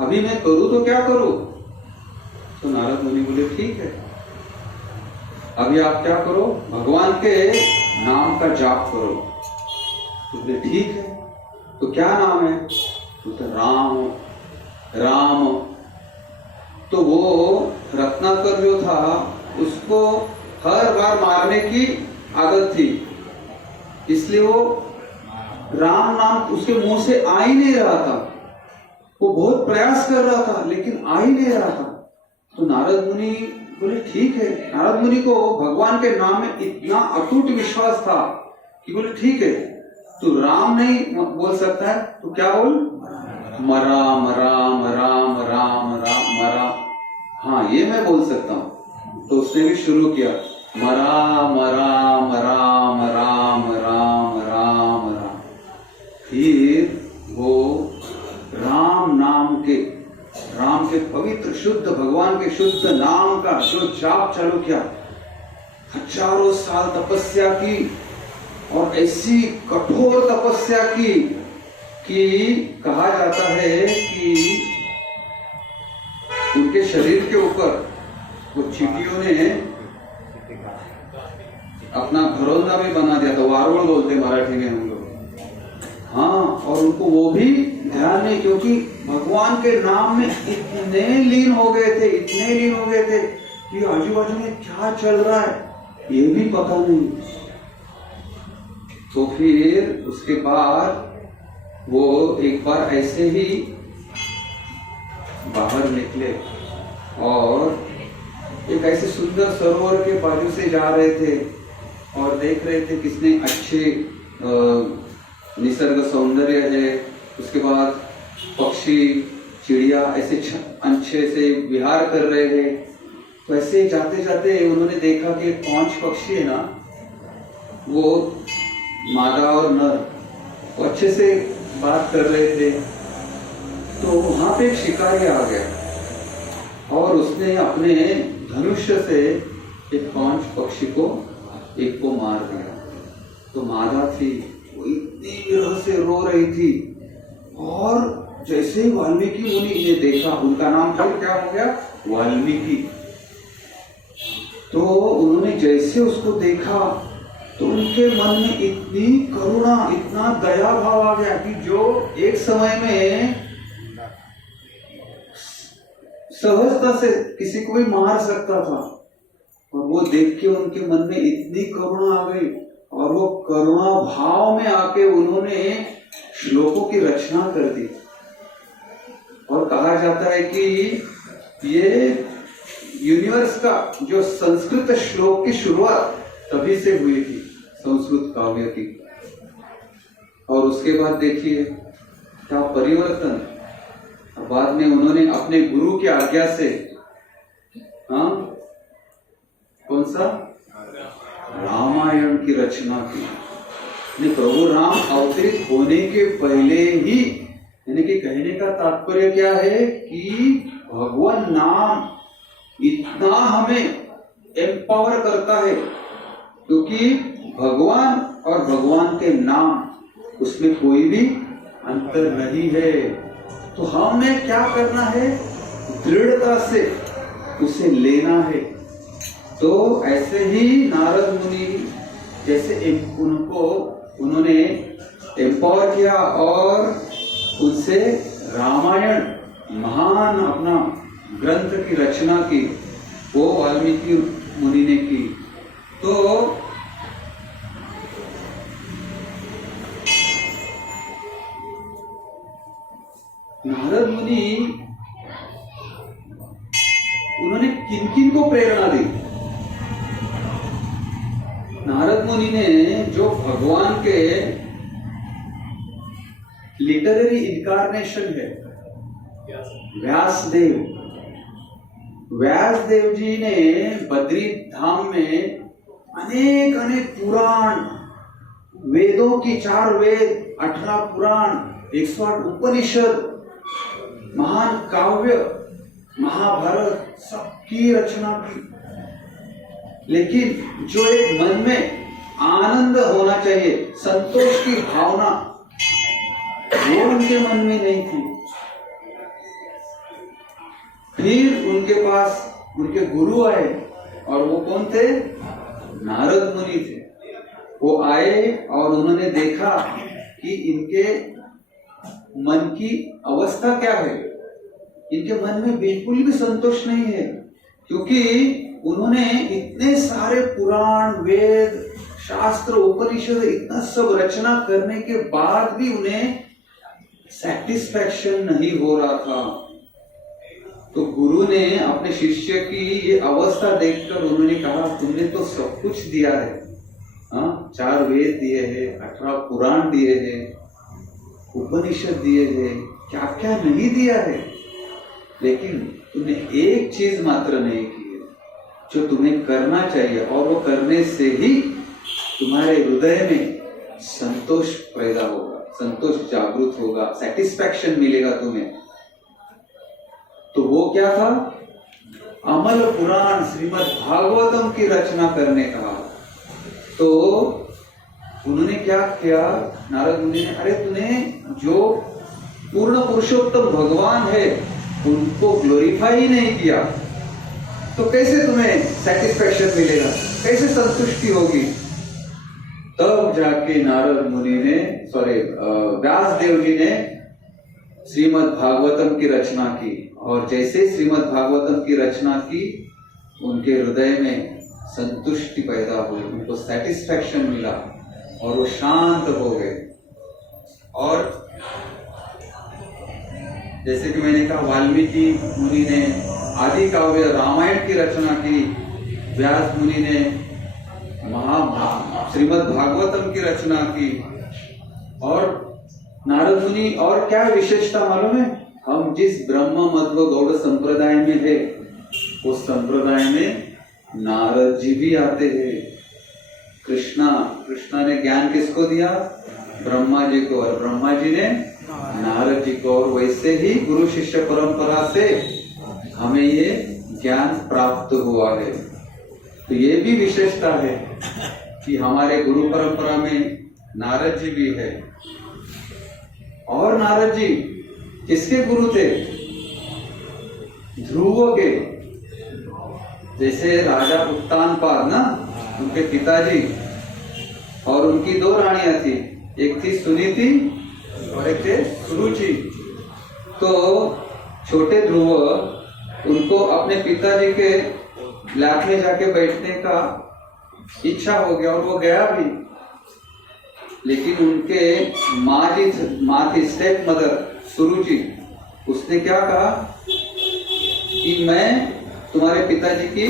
अभी मैं करूं तो क्या करूं? तो नारद मुनि बोले ठीक है, अभी आप क्या करो, भगवान के नाम का जाप करो। तो बोले ठीक है, तो क्या नाम है? तो राम राम। तो वो रत्नाकर जो था उसको हर बार मारने की आदत थी, इसलिए वो राम नाम उसके मुंह से आ ही नहीं रहा था। वो बहुत प्रयास कर रहा था लेकिन आ ही नहीं रहा था। तो नारद मुनि बोले ठीक है, नारद मुनि को भगवान के नाम में इतना अटूट विश्वास था कि बोले ठीक है, तू राम नहीं बोल सकता है तो क्या बोल, मराम राम राम राम राम मरा, हाँ ये मैं बोल सकता हूं। तो उसने भी शुरू किया, मराम राम राम राम राम राम राम। फिर वो राम के पवित्र शुद्ध भगवान के शुद्ध नाम का जो जाप चालू किया, हजारों साल तपस्या की और ऐसी कठोर तपस्या की कि कहा जाता है कि उनके शरीर के ऊपर वो चींटियों ने अपना घरौंदा भी बना दिया था, वारुण बोलते मराठी में हम लोग। हाँ, और उनको वो भी ध्यान नहीं, क्योंकि भगवान के नाम में इतने लीन हो गए थे कि आजू बाजू में क्या चल रहा है ये भी पता नहीं। तो फिर उसके बाद वो एक बार ऐसे ही बाहर निकले और एक ऐसे सुंदर सरोवर के बाजू से जा रहे थे और देख रहे थे कितने अच्छे निसर्ग सौंदर्य है। उसके बाद पक्षी चिड़िया ऐसे अच्छे से विहार कर रहे हैं। तो ऐसे जाते जाते उन्होंने देखा कि 5 पक्षी है ना, वो मादा और नर, वो अच्छे से बात कर रहे थे। तो वहां पे एक शिकारी आ गया और उसने अपने धनुष्य से एक 5 पक्षी को एक को मार दिया। तो मादा थी, वो इतनी विरह से रो रही थी और जैसे ही वाल्मीकि मुनि ने देखा, उनका नाम क्या हो गया, वाल्मीकि। तो उन्होंने जैसे उसको देखा तो उनके मन में इतनी करुणा, इतना दया भाव आ गया कि जो एक समय में सहजता से किसी को भी मार सकता था, और वो देख के उनके मन में इतनी करुणा आ गई और वो करुणा भाव में आके उन्होंने श्लोकों की रचना कर दी। और कहा जाता है कि ये यूनिवर्स का जो संस्कृत श्लोक की शुरुआत तभी से हुई थी, संस्कृत काव्य की। और उसके बाद देखिए क्या परिवर्तन। बाद में उन्होंने अपने गुरु की आज्ञा से, हाँ कौन सा, रामायण की रचना की। यानी प्रभु राम अवतरित होने के पहले ही, यानी कि कहने का तात्पर्य क्या है कि भगवान नाम इतना हमें एम्पावर करता है, क्योंकि भगवान और भगवान के नाम उसमें कोई भी अंतर नहीं है। तो हमें क्या करना है? दृढ़ता से उसे लेना है। तो ऐसे ही नारद मुनि जैसे उन्होंने एम्पावर किया और उनसे रामायण महान अपना ग्रंथ की रचना की, वो वाल्मीकि मुनि ने की। तो नारद मुनि उन्होंने किन किन को प्रेरणा दी? नारद मुनि ने जो भगवान के लिटरेरी इनकारनेशन है, व्यासदेव जी ने बद्री धाम में अनेक पुराण, वेदों की 4 वेद, 18 पुराण, 108 उपनिषद, महान काव्य, महाभारत सबकी रचना की। लेकिन जो एक मन में आनंद होना चाहिए, संतोष की भावना, वो उनके मन में नहीं थी। फिर उनके पास उनके गुरु आए, और वो कौन थे? नारद मुनि थे। वो आए और उन्होंने देखा कि इनके मन की अवस्था क्या है। इनके मन में बिल्कुल भी संतोष नहीं है, क्योंकि उन्होंने इतने सारे पुराण, वेद, शास्त्र, उपनिषद, इतना सब रचना करने के बाद भी उन्हें सेटिस्फैक्शन नहीं हो रहा था। तो गुरु ने अपने शिष्य की ये अवस्था देखकर उन्होंने कहा, तुमने तो सब कुछ दिया है, 4 वेद दिए हैं, 18 पुराण दिए हैं, उपनिषद दिए हैं, क्या क्या नहीं दिया है, लेकिन तुमने एक चीज मात्र नहीं की है जो तुम्हें करना चाहिए, और वो करने से ही तुम्हारे हृदय में संतोष पैदा होगा, संतोष जागृत होगा, सेटिस्फैक्शन मिलेगा तुम्हें। तो वो क्या था? अमल पुराण श्रीमद् भागवतम की रचना करने का। तो उन्होंने क्या किया? नारद मुनि ने, अरे तूने जो पूर्ण पुरुषोत्तम भगवान है उनको ग्लोरीफाई नहीं किया, तो कैसे तुम्हें सेटिस्फैक्शन मिलेगा, कैसे संतुष्टि होगी? तब जाके नारद मुनि ने, व्यासदेव जी ने श्रीमद् भागवतम की रचना की, और जैसे श्रीमद् भागवतम की रचना की, उनके हृदय में संतुष्टि पैदा हुई, उनको सेटिस्फैक्शन मिला और वो शांत हो गए। और जैसे कि मैंने कहा, वाल्मीकि मुनि ने आदि काव्य रामायण की रचना की, व्यास मुनि ने श्रीमद् भागवतम की रचना की, और नारद मुनि, और क्या विशेषता मालूम है? हम जिस ब्रह्म मध्व गौड़ संप्रदाय में है, उस संप्रदाय में नारद जी भी आते हैं। कृष्णा ने ज्ञान किसको दिया? ब्रह्मा जी को, और ब्रह्मा जी ने नारद जी को। और वैसे ही गुरु शिष्य परंपरा से हमें ये ज्ञान प्राप्त हुआ है। तो ये भी विशेषता है कि हमारे गुरु परंपरा में नारद जी भी है। और नारद जी किसके गुरु थे? ध्रुव के। जैसे राजा उत्तानपाद ना, उनके पिताजी, और उनकी 2 रानियां थी, एक थी सुनीति और एक थे सुरुचि। तो छोटे ध्रुव, उनको अपने पिताजी के लैब में जाके बैठने का इच्छा हो गया, और वो गया भी। लेकिन उनके माँ थी स्टेप मदर सुरुचि, उसने क्या कहा कि मैं तुम्हारे पिताजी की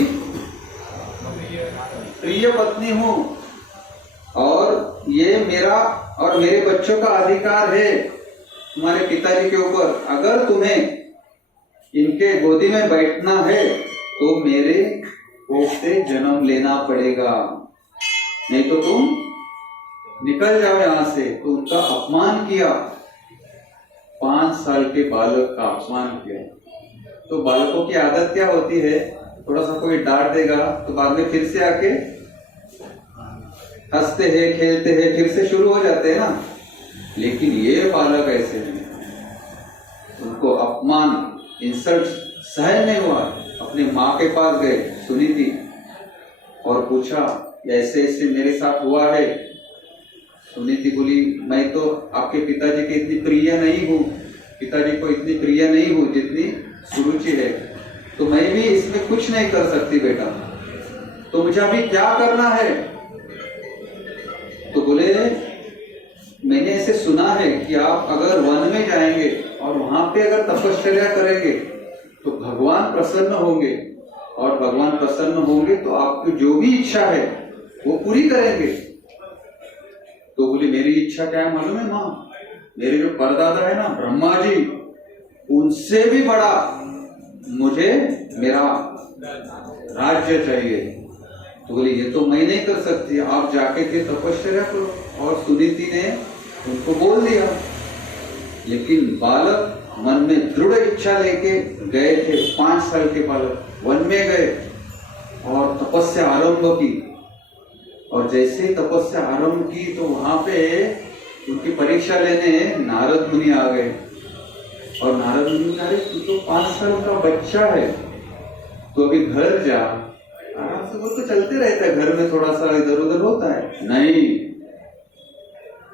प्रिय पत्नी हूं, और ये मेरा और मेरे बच्चों का अधिकार है तुम्हारे पिताजी के ऊपर। अगर तुम्हें इनके गोदी में बैठना है तो मेरे कोख से जन्म लेना पड़ेगा, नहीं तो तुम निकल जाओ यहाँ से, तो उनका अपमान किया। 5 साल के बालक का अपमान किया। तो बालकों की आदत क्या होती है, थोड़ा सा कोई डांट देगा तो बाद में फिर से आके हंसते हैं, खेलते हैं, फिर से शुरू हो जाते हैं ना। लेकिन ये बालक ऐसे नहीं, उनको अपमान, इंसल्ट सहन नहीं हुआ। अपनी माँ के पास गए सुनीति और पूछा ऐसे ऐसे मेरे साथ हुआ है। सुनीति बोली मैं तो आपके पिताजी के इतनी प्रिय नहीं हूँ, पिताजी को इतनी प्रिय नहीं हूँ जितनी सुरुचि है, तो मैं भी इसमें कुछ नहीं कर सकती बेटा, तो मुझे अभी क्या करना है। तो बोले मैंने ऐसे सुना है कि आप अगर वन में जाएंगे और वहां पे अगर तपश्चर्या करेंगे तो भगवान प्रसन्न होंगे, और भगवान प्रसन्न होंगे तो आपकी जो भी इच्छा है वो पूरी करेंगे। तो बोले मेरी इच्छा क्या है मालूम है माँ, मेरे जो परदादा है ना ब्रह्मा जी, उनसे भी बड़ा मुझे मेरा राज्य चाहिए। तो बोले ये तो मैं नहीं कर सकती, आप जाके के तपश्चर्या करो। और सुनीति ने उनको बोल दिया। लेकिन बालक मन में दृढ़ इच्छा लेके गए थे। 5 साल के बालक वन में गए और तपस्या आरंभ की। और जैसे तपस्या आरंभ की तो वहां पे उनकी परीक्षा लेने नारद मुनि आ गए। और नारद मुनि कह रहे तू तो 5 साल का बच्चा है, तो अभी घर जा आराम से, वो तो चलते रहता है घर में, थोड़ा सा इधर उधर होता है। नहीं,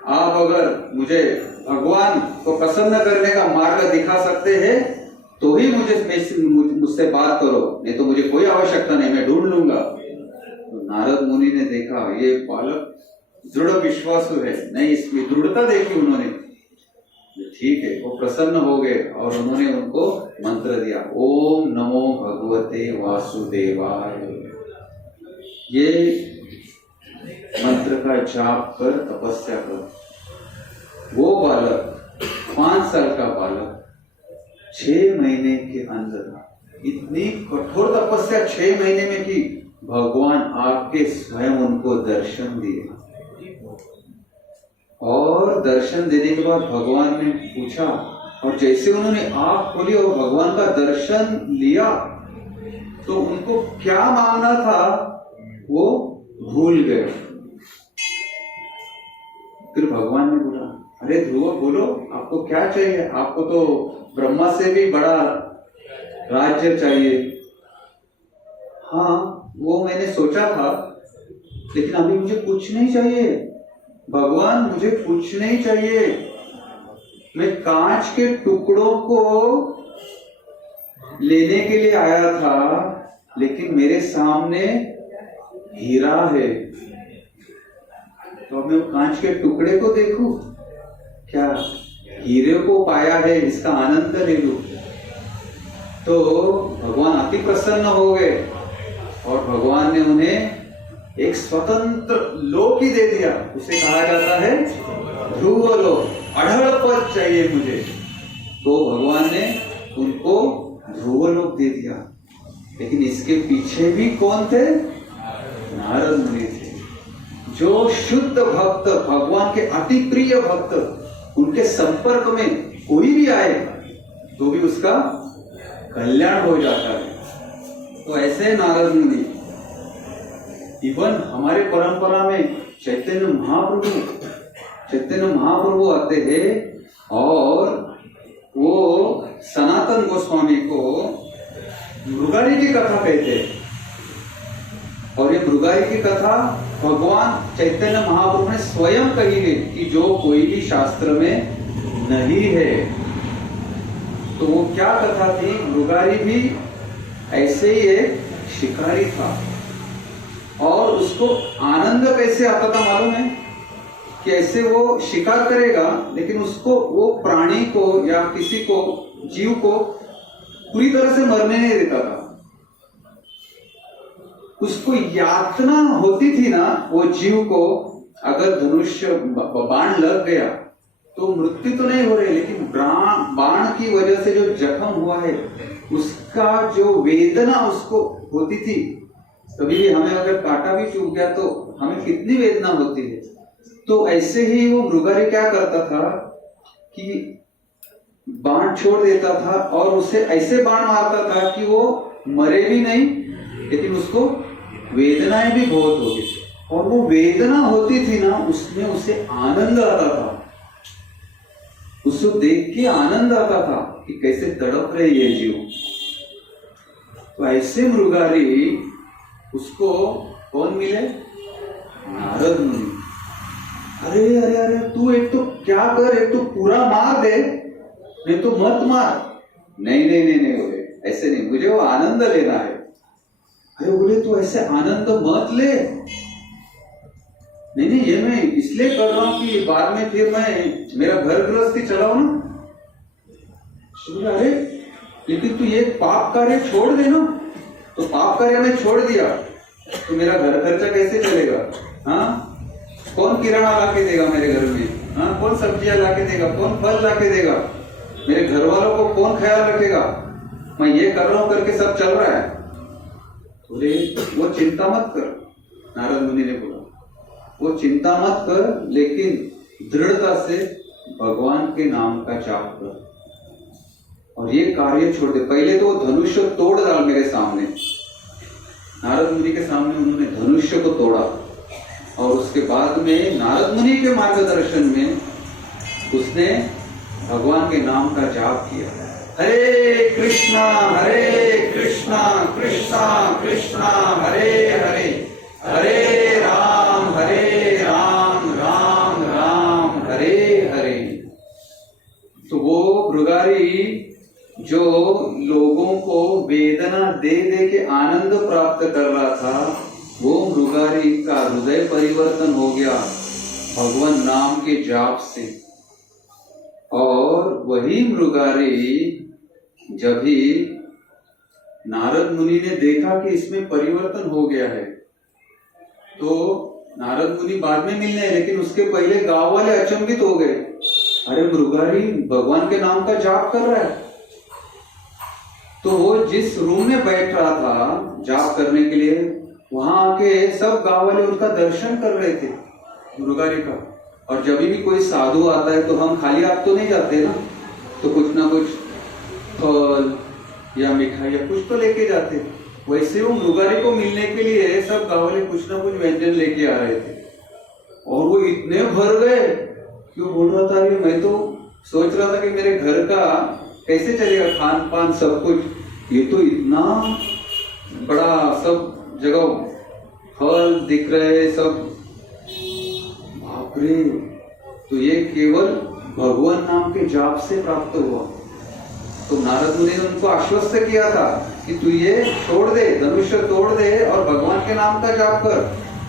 आप अगर मुझे भगवान को प्रसन्न करने का मार्ग दिखा सकते हैं तो ही मुझसे बात करो, नहीं तो मुझे कोई आवश्यकता नहीं, मैं ढूंढ लूंगा। तो नारद मुनि ने देखा ये बालक दृढ़ विश्वासु है, नहीं इसमें दृढ़ता देखी उन्होंने। ठीक है, वो प्रसन्न हो गए और उन्होंने उनको मंत्र दिया, ओम नमो भगवते वासुदेवाय। ये मंत्र का जाप कर तपस्या कर। वो बालक 5 साल का बालक 6 महीने के अंदर इतनी कठोर तपस्या 6 महीने में की, भगवान आपके स्वयं उनको दर्शन दिए। और दर्शन देने के बाद भगवान ने पूछा, और जैसे उन्होंने आंख खोली और भगवान का दर्शन लिया तो उनको क्या मांगना था वो भूल गए। फिर भगवान ने बोला, अरे ध्रुव बोलो आपको क्या चाहिए, आपको तो ब्रह्मा से भी बड़ा राज्य चाहिए। हाँ वो मैंने सोचा था, लेकिन अभी मुझे कुछ नहीं चाहिए भगवान, मुझे कुछ नहीं चाहिए। मैं कांच के टुकड़ों को लेने के लिए आया था, लेकिन मेरे सामने हीरा है, तो मैं कांच के टुकड़े को देखूं क्या, हीरे को पाया है इसका आनंद ले लूं। तो भगवान अति प्रसन्न हो गए और भगवान ने उन्हें एक स्वतंत्र लोक ही दे दिया। उसे कहा जाता है ध्रुव लोक, अढ़ड़ पद चाहिए मुझे, तो भगवान ने उनको ध्रुव लोक दे दिया। लेकिन इसके पीछे भी कौन थे, नारद मुनि थे, जो शुद्ध भक्त, भगवान के अति प्रिय भक्त, उनके संपर्क में कोई भी आए तो भी उसका कल्याण हो जाता है। तो ऐसे नारद मुनि, इवन हमारे परंपरा में चैतन्य महाप्रभु आते हैं और वो सनातन गोस्वामी को मृगारी की कथा कहते हैं। और ये मृगारी की कथा भगवान चैतन्य महाप्रभु ने स्वयं कही है कि जो कोई भी शास्त्र में नहीं है। तो वो क्या कथा थी, मृगारी भी ऐसे ही एक शिकारी था और उसको आनंद कैसे आता था मालूम है, कि ऐसे वो शिकार करेगा लेकिन उसको वो प्राणी को या किसी को, जीव को पूरी तरह से मरने नहीं देता था। उसको यातना होती थी ना वो जीव को, अगर धनुष्य बाण लग गया तो मृत्यु तो नहीं हो रही, लेकिन बाण की वजह से जो जख्म हुआ है उसका जो वेदना उसको होती थी। कभी भी हमें अगर कांटा भी चुभ गया तो हमें कितनी वेदना होती है, तो ऐसे ही वो मृगारी क्या करता था कि बाण छोड़ देता था और उसे ऐसे बाण मारता था कि वो मरे भी नहीं, लेकिन उसको वेदनाएं भी बहुत होती थी। और वो वेदना होती थी ना, उसमें उसे आनंद आता था, उसको देख के आनंद आता था कि कैसे तड़प रहे ये जीव। तो ऐसे मृगारी उसको कौन मिले? नारद मुनि। अरे अरे अरे, तू एक तो क्या कर, एक तो पूरा मार दे, नहीं तो मत मार। नहीं नहीं नहीं नहीं बोले, ऐसे नहीं, मुझे वो आनंद लेना है। अरे बोले तो ऐसे आनंद मत ले। नहीं नहीं, ये मैं इसलिए कर रहा हूं कि बाद में फिर मैं मेरा घर गृहस्थी चलाऊ ना। अरे लेकिन तू ये पाप कार्य छोड़ दे ना। तो पाप कार्य मैं छोड़ दिया तो मेरा घर खर्चा कैसे चलेगा? हाँ, कौन किराना ला के देगा मेरे घर में? हाँ, कौन सब्जियां ला के देगा? कौन फल ला के देगा? मेरे घर वालों को कौन ख्याल रखेगा? मैं ये कर रहा हूं करके सब चल रहा है। बोले वो चिंता मत कर, नारद मुनि ने बोला, वो चिंता मत कर, लेकिन दृढ़ता से भगवान के नाम का जाप कर और ये कार्य छोड़ दे। पहले तो वो धनुष्य तोड़ डाल मेरे सामने। नारद मुनि के सामने उन्होंने धनुष्य को तोड़ा और उसके बाद में नारद मुनि के मार्गदर्शन में उसने भगवान के नाम का जाप किया। हरे कृष्णा कृष्णा कृष्णा हरे हरे, हरे राम राम राम हरे हरे। तो वो मृगारी जो लोगों को वेदना दे दे के आनंद प्राप्त कर रहा था, वो मृगारी का हृदय परिवर्तन हो गया भगवान नाम के जाप से। और वही मृगारी जब ही नारद मुनि ने देखा कि इसमें परिवर्तन हो गया है, तो नारद मुनि बाद में मिलने हैं, लेकिन उसके पहले गांव वाले अचंभित हो गए। अरे मृगारी भगवान के नाम का जाप कर रहा है। तो वो जिस रूम में बैठ रहा था जाप करने के लिए, वहां आके सब गांव वाले उसका दर्शन कर रहे थे मृगारी का। और जब भी कोई साधु आता है तो हम खाली हाथ तो नहीं जाते ना, तो कुछ ना कुछ फल या मिठाई या कुछ तो लेके जाते। वैसे वो मृगारी को मिलने के लिए सब गांव वाले कुछ ना कुछ व्यंजन लेके आ रहे थे। और वो इतने भर गए कि वो बोल रहा था, अरे मैं तो सोच रहा था कि मेरे घर का कैसे चलेगा खान पान सब कुछ, ये तो इतना बड़ा सब जगह फल दिख रहे सब, बाप रे। तो ये केवल भगवान नाम के जाप से प्राप्त हुआ। तो नारद मुनि ने उनको आश्वस्त किया था कि तू ये छोड़ दे, धनुष्य तोड़ दे और भगवान के नाम का जाप कर,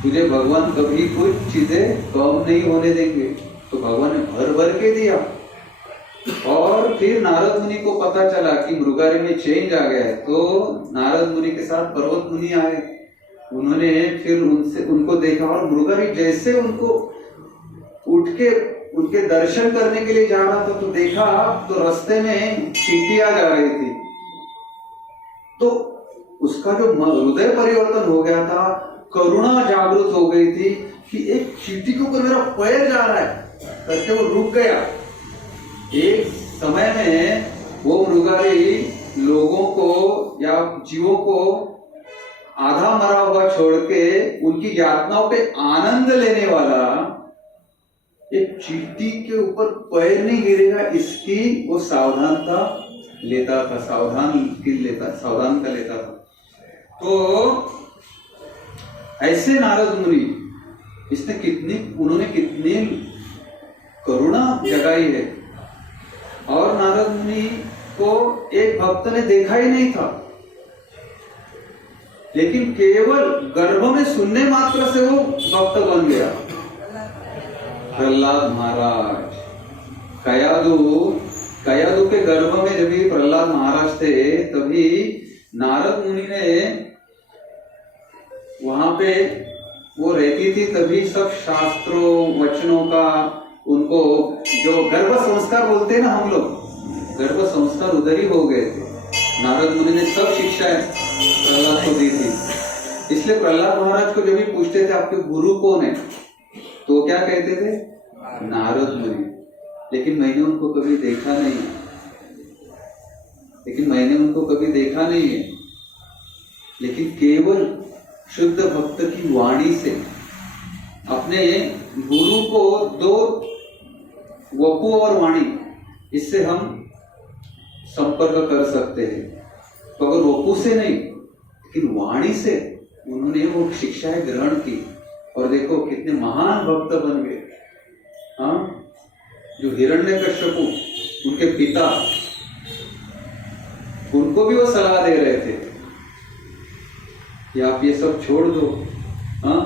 तुझे भगवान कभी कुछ चीजें कम नहीं होने देंगे। तो भगवान ने भर भर के दिया। और फिर नारद मुनि को पता चला कि मृगारी में चेंज आ गया है, तो नारद मुनि के साथ पर्वत मुनि आए। उन्होंने फिर उनको देखा और मृगारी जैसे उनको उठ के उनके दर्शन करने के लिए जा रहा था, तो देखा तो रास्ते में चींटियां जा रही थी। तो उसका जो हृदय परिवर्तन हो गया था, करुणा जागृत हो गई थी कि एक चींटी के ऊपर मेरा पैर जा रहा है करके वो रुक गया। एक समय में वो मृगारी लोगों को या जीवों को आधा मरा हुआ छोड़ के उनकी यातनाओं पे आनंद लेने वाला एक चींटी के ऊपर पैर नहीं गिरेगा, इसकी वो सावधानता लेता था, सावधान का लेता था। तो ऐसे नारद मुनि उन्होंने कितनी करुणा जगाई है। और नारद मुनि को एक भक्त ने देखा ही नहीं था, लेकिन केवल गर्भ में सुनने मात्र से वो भक्त बन गया। प्रहलाद महाराज कयादु के गर्भ में जब प्रहलाद महाराज थे, तभी नारद मुनि ने वहां पे वो रहती थी, तभी सब शास्त्रों वचनों का उनको जो गर्भ संस्कार बोलते हैं ना हम लोग, गर्भ संस्कार उधर ही हो गए थे। नारद मुनि ने सब शिक्षाएं प्रहलाद को दी थी। इसलिए प्रहलाद महाराज को जब भी पूछते थे आपके गुरु कौन है, तो क्या कहते थे? नारद मुनि। लेकिन मैंने उनको कभी देखा नहीं है, लेकिन केवल शुद्ध भक्त की वाणी से अपने गुरु को दो वपु और वाणी, इससे हम संपर्क कर सकते हैं। तो अगर वपु से नहीं लेकिन वाणी से उन्होंने वो शिक्षाएं ग्रहण की और देखो कितने महान भक्त बन गए। हाँ, जो हिरण्यकश्यपु उनके पिता, उनको भी वो सलाह दे रहे थे कि आप ये सब छोड़ दो। हाँ,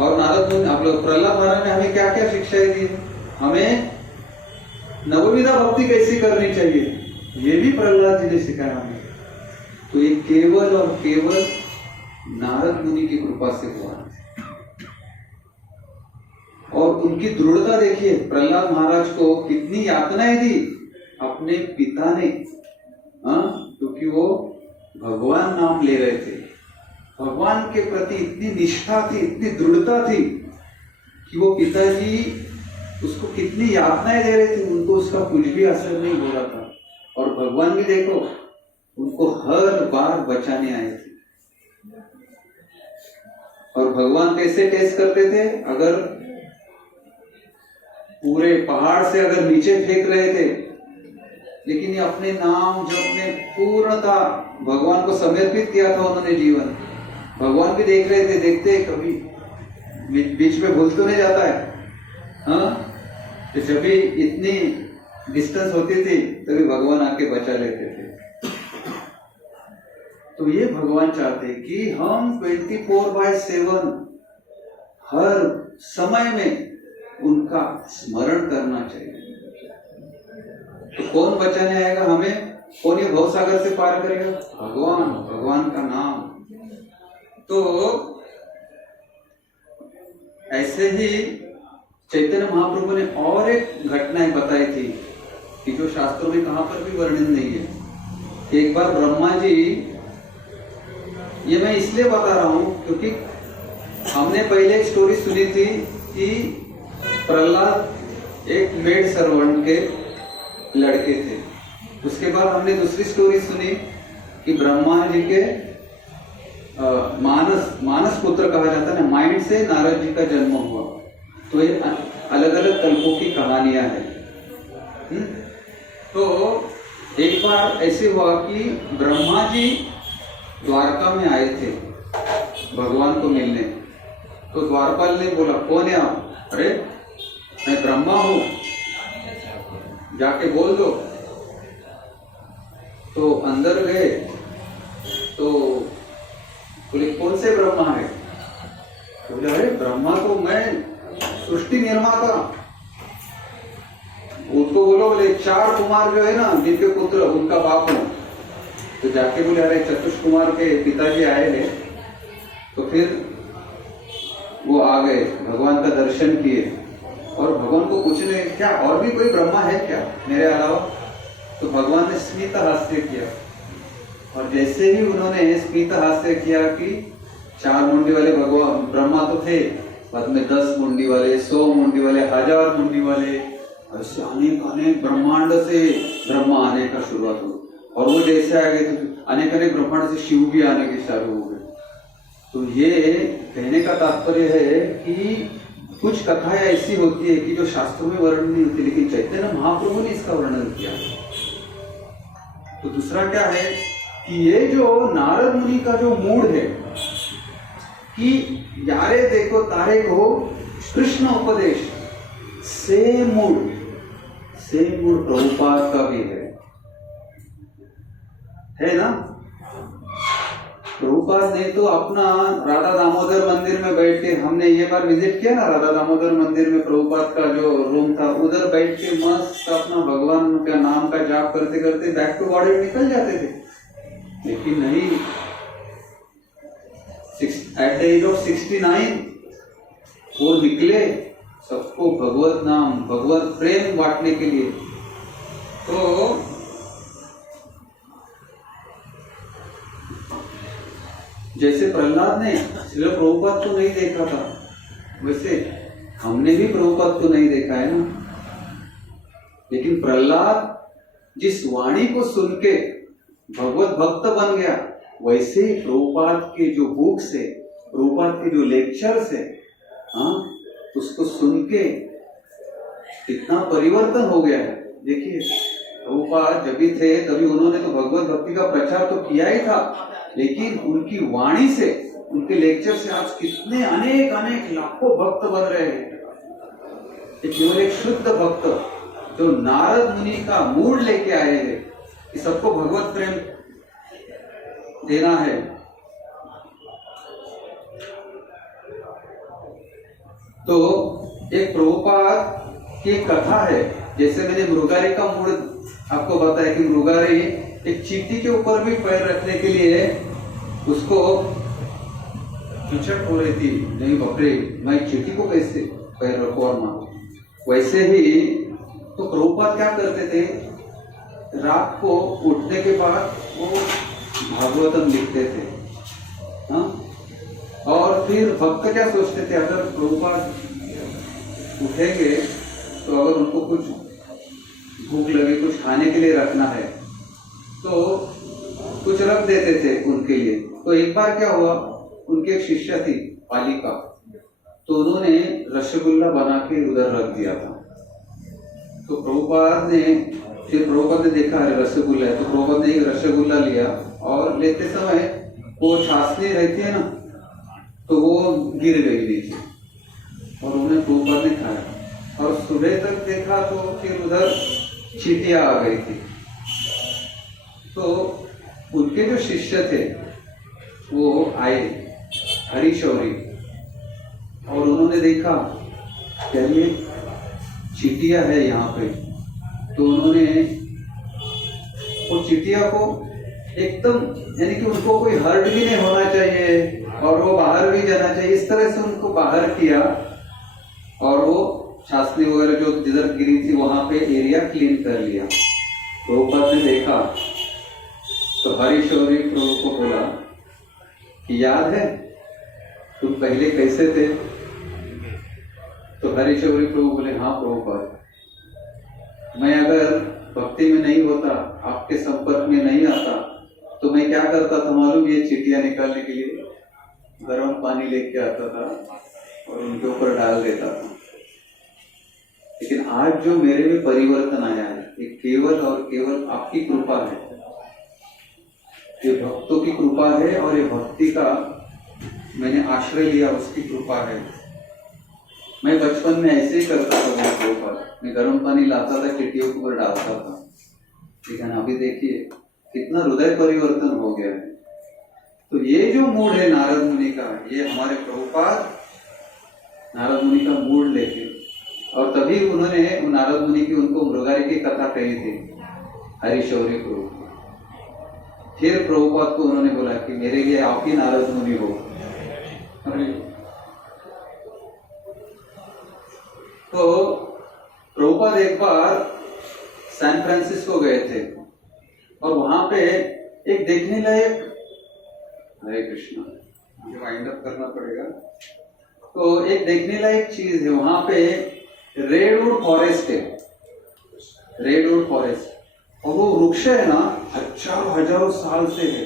और नारद मुनि, आप लोग प्रहलाद महाराज ने हमें क्या क्या शिक्षाएं दी? हमें नवविधा भक्ति कैसी करनी चाहिए, ये भी प्रहलाद जी ने सिखाया हमें। तो ये केवल और केवल नारद मुनि की कृपा से हुआ। और उनकी दृढ़ता देखिए, प्रहलाद महाराज को कितनी यातनाएं दी अपने पिता ने, क्योंकि वो भगवान नाम ले रहे थे। भगवान के प्रति इतनी निष्ठा थी, इतनी दृढ़ता थी कि वो पिताजी उसको कितनी यातनाएं दे रहे थे, उनको उसका कुछ भी असर नहीं हो रहा था। और भगवान भी देखो उनको हर बार बचाने आए थे। और भगवान कैसे टेस्ट करते थे? अगर पूरे पहाड़ से अगर नीचे फेंक रहे थे, लेकिन ये अपने नाम जब में पूर्णता भगवान को समर्पित किया था उन्होंने जीवन। भगवान भी देख रहे थे, देखते कभी बीच में भूल तो नहीं जाता है। हाँ, तो जब भी इतनी डिस्टेंस होती थी तभी भगवान आके बचा लेते थे। तो ये भगवान चाहते कि हम 24/7 हर समय में उनका स्मरण करना चाहिए। तो कौन बचाने आएगा हमें? कौन ये भवसागर से पार करेगा? भगवान, भगवान का नाम। तो ऐसे ही चैतन्य महाप्रभु ने और एक घटनाएं बताई थी कि जो शास्त्रों में कहां पर भी वर्णन नहीं है। एक बार ब्रह्मा जी, ये मैं इसलिए बता रहा हूं क्योंकि हमने पहले एक स्टोरी सुनी थी कि प्रहलाद एक मेड सर्वेंट के लड़के थे। उसके बाद हमने दूसरी स्टोरी सुनी कि ब्रह्मा जी के मानस पुत्र कहा जाता है, माइंड से नारद जी का जन्म हुआ। तो ये अलग अलग कल्पों की कहानियां हैं। तो एक बार ऐसे हुआ कि ब्रह्मा जी द्वारका में आए थे भगवान को मिलने। तो द्वारपाल ने बोला, कौन है आप? अरे मैं ब्रह्मा हूं, जाके बोल दो। तो अंदर गए तो बोले, कौन से ब्रह्मा है? तो बोले, अरे ब्रह्मा तो मैं सृष्टि निर्माता। उसको बोले 4 कुमार जो है ना, जिनके पुत्र उनका बाप हूं। तो जाके बोले, अरे चतुष कुमार के पिताजी आए हैं। तो फिर वो आ गए, भगवान का दर्शन किए और भगवान को पूछने, क्या और भी कोई ब्रह्मा है क्या मेरे अलावा? तो भगवान ने स्मित हास्य किया। और जैसे ही उन्होंने स्मित हास्य किया कि 4 मुंडी वाले भगवान ब्रह्मा तो थे, बाद में 10 मुंडी वाले, 100 मुंडी वाले, 1000 मुंडी वाले, ऐसे अनेक ब्रह्मांड से ब्रह्मा आने का शुरुआत हुई। और वो जैसे आ गए तो अनेक ब्रह्मांड से शिव भी आने के चालू हो गए। तो ये कहने का तात्पर्य है कि कुछ कथाएं ऐसी होती है कि जो शास्त्रों में वर्णन नहीं होती, लेकिन चैतन्य महाप्रभु ने इसका वर्णन किया। तो दूसरा क्या है कि ये जो नारद मुनि का जो मूड है कि यारे देखो तारे को कृष्ण उपदेश, सेम मूड प्रभुपाद का भी है ना। प्रभुपाद ने तो अपना राधा दामोदर मंदिर में बैठ के, हमने ये बार विजिट किया ना राधा दामोदर मंदिर में, प्रभुपाद का जो रूम था, उधर बैठ के मस्त अपना भगवान का नाम का जाप करते करते बैक टू बॉडी निकल जाते थे। लेकिन नहीं, एट द एज ऑफ 69 वो निकले सबको भगवत नाम, भगवत प्रेम बांटने के लिए। तो जैसे प्रहलाद ने श्रील प्रभुपाद को नहीं देखा था, वैसे हमने भी प्रभुपाद को नहीं देखा है ना, लेकिन प्रहलाद जिस वाणी को सुन के भगवत भक्त बन गया, वैसे ही प्रभुपाद के जो बुक्स है, प्रभुपाद के जो लेक्चर्स है, हाँ, उसको सुन के कितना परिवर्तन हो गया है। देखिए प्रभुपाद जब भी थे तभी उन्होंने तो भगवत भक्ति का प्रचार तो किया ही था, लेकिन उनकी वाणी से, उनके लेक्चर से आज कितने अनेक अनेक लाखों भक्त बन रहे हैं। केवल एक शुद्ध भक्त जो नारद मुनि का मूड लेके आए हैं कि सबको भगवत प्रेम देना है। तो एक प्रभुपाद की कथा है, जैसे मैंने मृगारी का मूड आपको बताया कि मृगारी एक चींटी के ऊपर भी पैर रखने के लिए उसको झिझक हो रही थी, नहीं बकरे मैं चींटी को कैसे पैर रखूं और मारूं। वैसे ही तो प्रभुपाद क्या करते थे, रात को उठने के बाद वो भागवतम लिखते थे, हाँ? और फिर भक्त क्या सोचते थे, अगर प्रभुपाद उठेंगे तो अगर उनको कुछ भूख लगे, कुछ खाने के लिए रखना है तो कुछ रख देते थे उनके लिए। तो एक बार क्या हुआ, उनके एक शिष्य थी पालिका, तो उन्होंने रसगुल्ला बना के उधर रख दिया था। तो प्रभुपाद ने देखा है रसगुल्ला है, तो प्रभुपाद ने एक रसगुल्ला लिया और लेते समय वो छाछनी रहती है ना, तो वो गिर गई नीचे और उन्हें प्रभुपाद ने खाया। और सुबह तक देखा तो फिर उधर चींटियां आ गई थी। तो उनके जो शिष्य थे वो आए हरिशौरी, और उन्होंने देखा क्या ये चींटियां है यहाँ पे। तो उन्होंने वो चींटियां को एकदम, यानी कि उनको कोई हर्ट भी नहीं होना चाहिए और वो बाहर भी जाना चाहिए, इस तरह से उनको बाहर किया और वो शास्त्री वगैरह जो जिधर गिरी थी वहां पे एरिया क्लीन कर लिया। प्रभुपाद ने देखा तो हरिशौरी प्रभु को बोला कि याद है तुम पहले कैसे थे? तो हरिशौरी प्रभु बोले हाँ प्रभुपाद, मैं अगर भक्ति में नहीं होता, आपके संपर्क में नहीं आता, तो मैं क्या करता था मालूम? ये चींटियां निकालने के लिए गर्म पानी लेके आता था और उनके ऊपर डाल देता था। लेकिन आज जो मेरे में परिवर्तन आया है, ये केवल और केवल आपकी कृपा है, ये भक्तों की कृपा है और ये भक्ति का मैंने आश्रय लिया, उसकी कृपा है। मैं बचपन में ऐसे ही करता था, मैं गर्म पानी लाता था, चींटियों के ऊपर डालता था, लेकिन अभी देखिए कितना हृदय परिवर्तन हो गया है। तो ये जो मूड है नारद मुनि का, ये हमारे प्रभुपाद नारद मुनि का मूड लेके, और तभी उन्होंने नारद मुनि की उनको मृगारी की कथा कही थी हरिशौरी को। फिर प्रभुपाद को उन्होंने बोला कि मेरे लिए आप ही नारद मुनि हो। तो प्रभुपाद एक बार सैन फ्रांसिस्को गए थे और वहां पे एक देखने लायक, हरे कृष्णा, मुझे वाइंड अप करना पड़ेगा। तो एक देखने लायक चीज है वहां पे, रेडवुड फॉरेस्ट है, रेडवुड फॉरेस्ट, और वो वृक्ष है ना हजारों साल से है,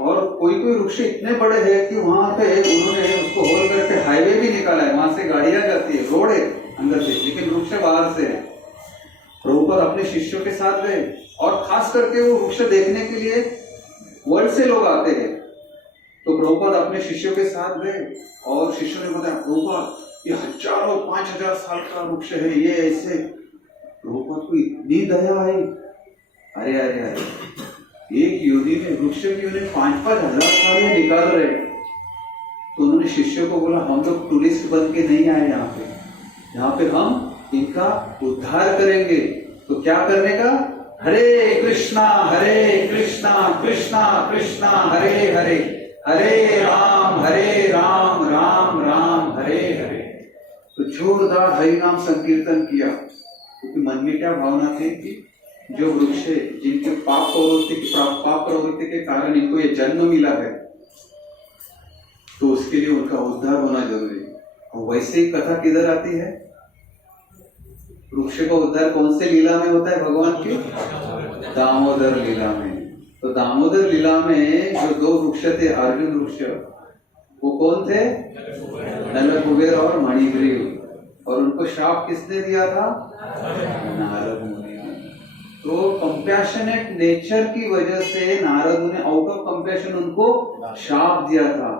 और कोई वृक्ष इतने बड़े हैं कि वहां पे उन्होंने उसको होल करके हाईवे भी निकाला है, वहां से गाड़ियां जाती है, रोड है अंदर से, लेकिन वृक्ष बाहर से है। प्रभुपाद अपने शिष्यों के साथ गए और खास करके वो वृक्ष देखने के लिए वर्ल्ड से लोग आते हैं। तो प्रभुपाद अपने शिष्यों के साथ गए और शिष्यों ने बताया, प्रभुपाद ये 5000 साल का वृक्ष है, ये ऐसे। प्रभुपाद को इतनी दया आई, अरे अरे अरे, एक योनि में वृक्ष की योनि 5-5 हजार साल में निकाल रहे। तो उन्होंने शिष्यों को बोला, हम लोग टूरिस्ट बन के नहीं आए यहाँ पे हम इनका उद्धार करेंगे। तो क्या करने का? हरे कृष्णा कृष्णा कृष्णा हरे हरे, हरे राम राम राम हरे हरे। तो जोरदार हरि नाम संकीर्तन किया, क्योंकि मन में क्या भावना थी कि जो वृक्ष जिनके पाप प्रवृत्ति के कारण इनको ये जन्म मिला है, तो उसके लिए उनका उद्धार होना जरूरी है। वैसे ही कथा किधर आती है? वृक्ष का उद्धार कौन से लीला में होता है भगवान की? दामोदर लीला में। तो दामोदर लीला में जो दो वृक्ष थे, अर्जुन वृक्ष, वो कौन थे? नल कुबेर और मणिग्रीव। और उनको शाप किसने दिया था? नारद मुनि। तो कंपैशनेट नेचर की वजह से नारद मुनि आउट ऑफ कंपैशन उनको शाप दिया था।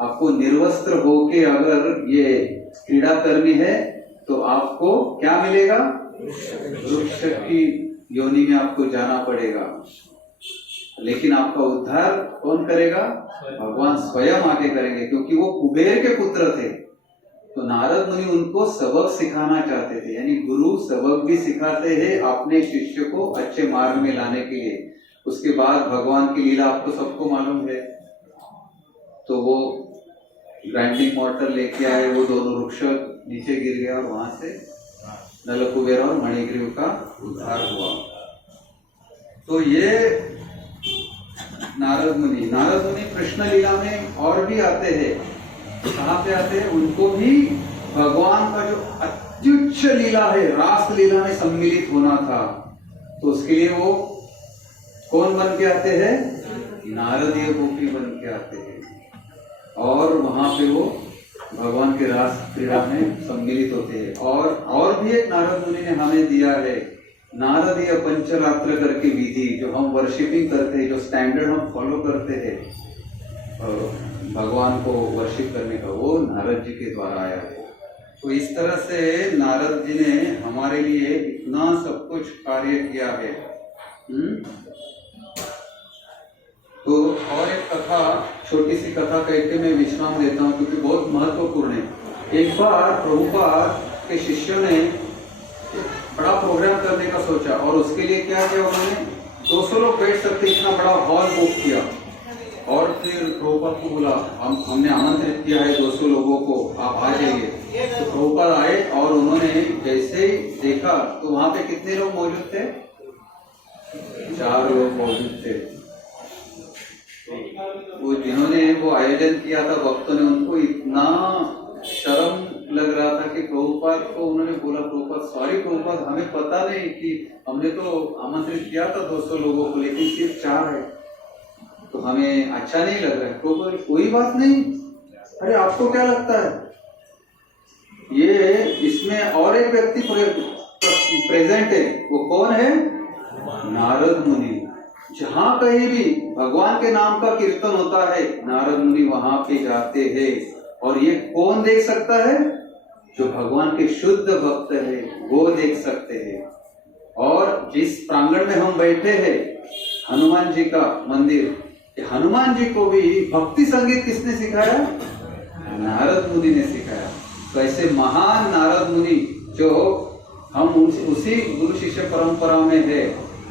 आपको निर्वस्त्र होके अगर ये क्रीड़ा करनी है तो आपको क्या मिलेगा? वृक्ष की योनि में आपको जाना पड़ेगा। लेकिन आपका उद्धार कौन करेगा? भगवान स्वयं आके करेंगे, क्योंकि वो कुबेर के पुत्र थे। तो नारद मुनि उनको सबक सिखाना चाहते थे, यानी गुरु सबक भी सिखाते हैं अपने शिष्य को अच्छे मार्ग में लाने के लिए। उसके बाद भगवान की लीला आपको सबको मालूम है। तो वो ग्राइंडिंग मॉर्टर लेके आए, वो दोनों वृक्ष नीचे गिर गया और वहां से नल कुबेर और मणिग्रीव का उद्धार हुआ। तो ये नारद मुनि कृष्ण लीला में और भी आते हैं। कहाँ पे आते हैं? उनको भी भगवान का जो अत्युच्च लीला है, रास लीला में सम्मिलित होना था, तो उसके लिए वो कौन बन के आते हैं? नारदीय गोपी बन के आते हैं। और वहां पे वो भगवान के रास क्रीड़ा में सम्मिलित होते हैं। और भी एक नारद मुनि ने हमें दिया है, नारदीय पंचरात्र करके विधि, जो हम वर्शिपिंग करते हैं, जो स्टैंडर्ड हम फॉलो करते हैं भगवान को वर्शिप करने का, वो नारद जी के द्वारा आया है। तो इस तरह से नारद जी ने हमारे लिए इतना सब कुछ कार्य किया है। तो और एक कथा, छोटी सी कथा कहते मैं विश्राम देता हूँ, क्योंकि बहुत महत्वपूर्ण है। एक बार प्रभुपाद के शिष्यों ने बड़ा प्रोग्राम करने का सोचा, और उसके लिए क्या किया उन्होंने? 200 लोग बैठ सकते इतना बड़ा हॉल बुक किया। और फिर प्रभुपाद को बोला, हमने आमंत्रित किया है 200 लोगों को, आप आ जाइए। तो प्रभुपाद आए और उन्होंने जैसे ही देखा तो वहां पे कितने लोग मौजूद थे? 4 लोग मौजूद थे। वो जिन्होंने वो आयोजन किया था भक्तों ने, उनको इतना शर्म लग रहा था कि प्रभुपाद को उन्होंने बोला, प्रभुपाद सॉरी प्रभुपाद, हमें पता नहीं कि हमने तो आमंत्रित किया था 200 लोगों को, लेकिन सिर्फ 4 है, तो हमें अच्छा नहीं लग रहा है। प्रभुपाद कोई बात नहीं, अरे आपको क्या लगता है, ये इसमें और एक व्यक्ति प्रेजेंट है, वो कौन है? नारद मुनि। जहाँ कहीं भी भगवान के नाम का कीर्तन होता है, नारद मुनि वहां पे जाते हैं। और ये कौन देख सकता है? जो भगवान के शुद्ध भक्त है वो देख सकते हैं। और जिस प्रांगण में हम बैठे हैं, हनुमान जी का मंदिर, हनुमान जी को भी भक्ति संगीत किसने सिखाया? नारद मुनि ने सिखाया। तो ऐसे महान नारद मुनि जो हम उसी गुरु शिष्य परंपरा में है,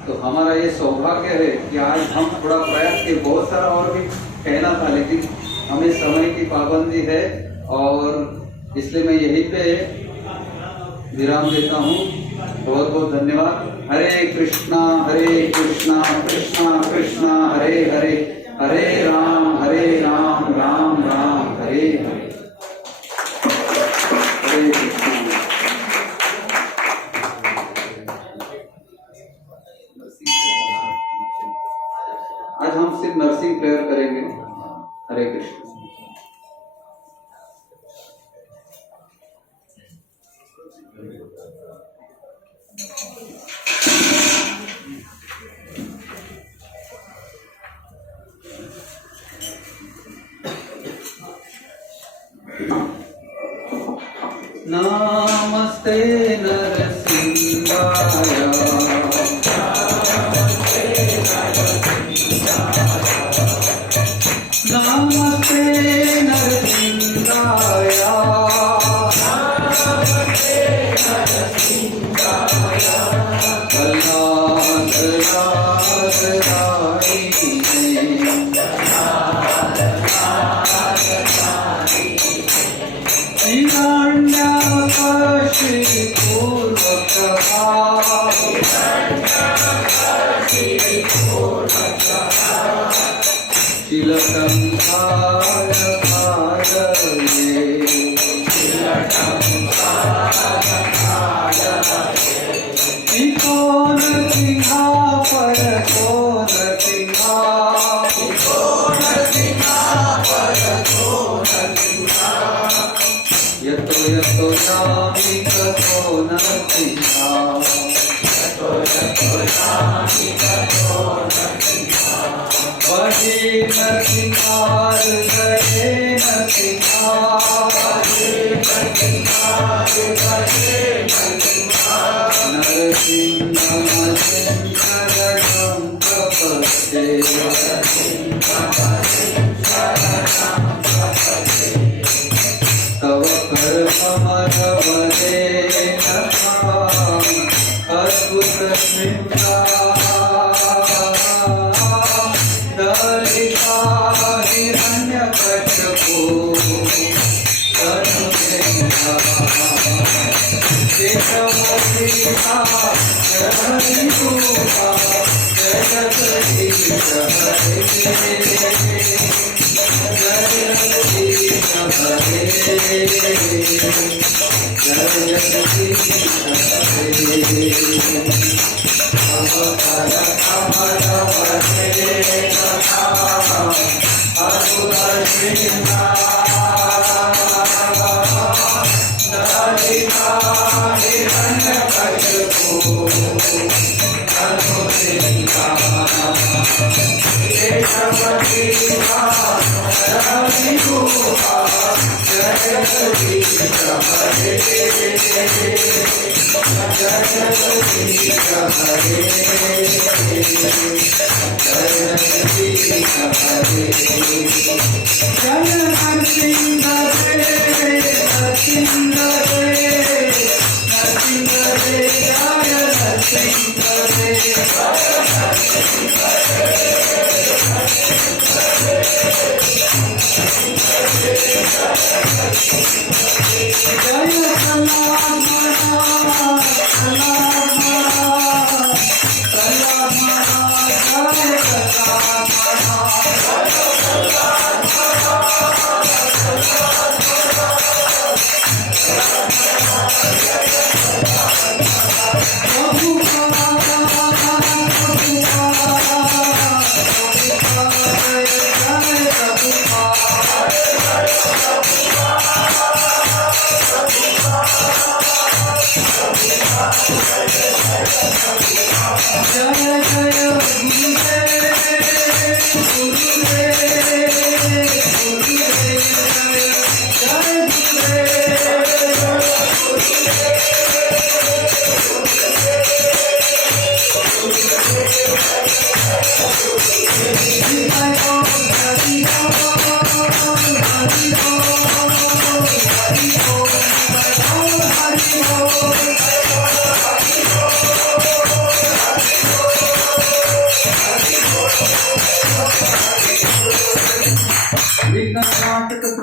तो हमारा ये सौभाग्य है कि आज हम थोड़ा प्रयास किए। बहुत सारा और भी कहना था, लेकिन हमें समय की पाबंदी है और इसलिए मैं यहीं पे विराम देता हूँ। बहुत बहुत धन्यवाद। हरे कृष्णा कृष्णा कृष्णा हरे हरे, हरे राम राम राम हरे हरे। हरे कृष्णा। आज हम सिर्फ नरसिंह प्रेयर करेंगे। हरे कृष्ण। नमस्ते नरसिंहाय, नमस्ते नरसिंहाय, तिलकं कौन सिंहा पर कौन सिंहा, यतो यतो यामि ततो नरसिंहा, बहे नरसिंहा हृदये नरसिंहा, नरसिंहमयं शरणं प्रपद्ये, तव करकमलवदेन अद्भुतस्मिता, दलिता हिरण्यकश्यपो तनुजेन्द्रा, केशवसीता जगद्रूपा जगदीश हरे, जगदीश हरे, जगदीश हरे। अवतार कमलवदने अद्भुतस्मिता, दलिता हिरण्यकश्यपो तनुजेन्द्रा, केशवसीता जगद्रूपा जगदीश हरे, जगदीश हरे, जगदीश हरे। जय नरसिंह रे, नरसिंह रे, नरसिंह रे, जय नरसिंह रे, जय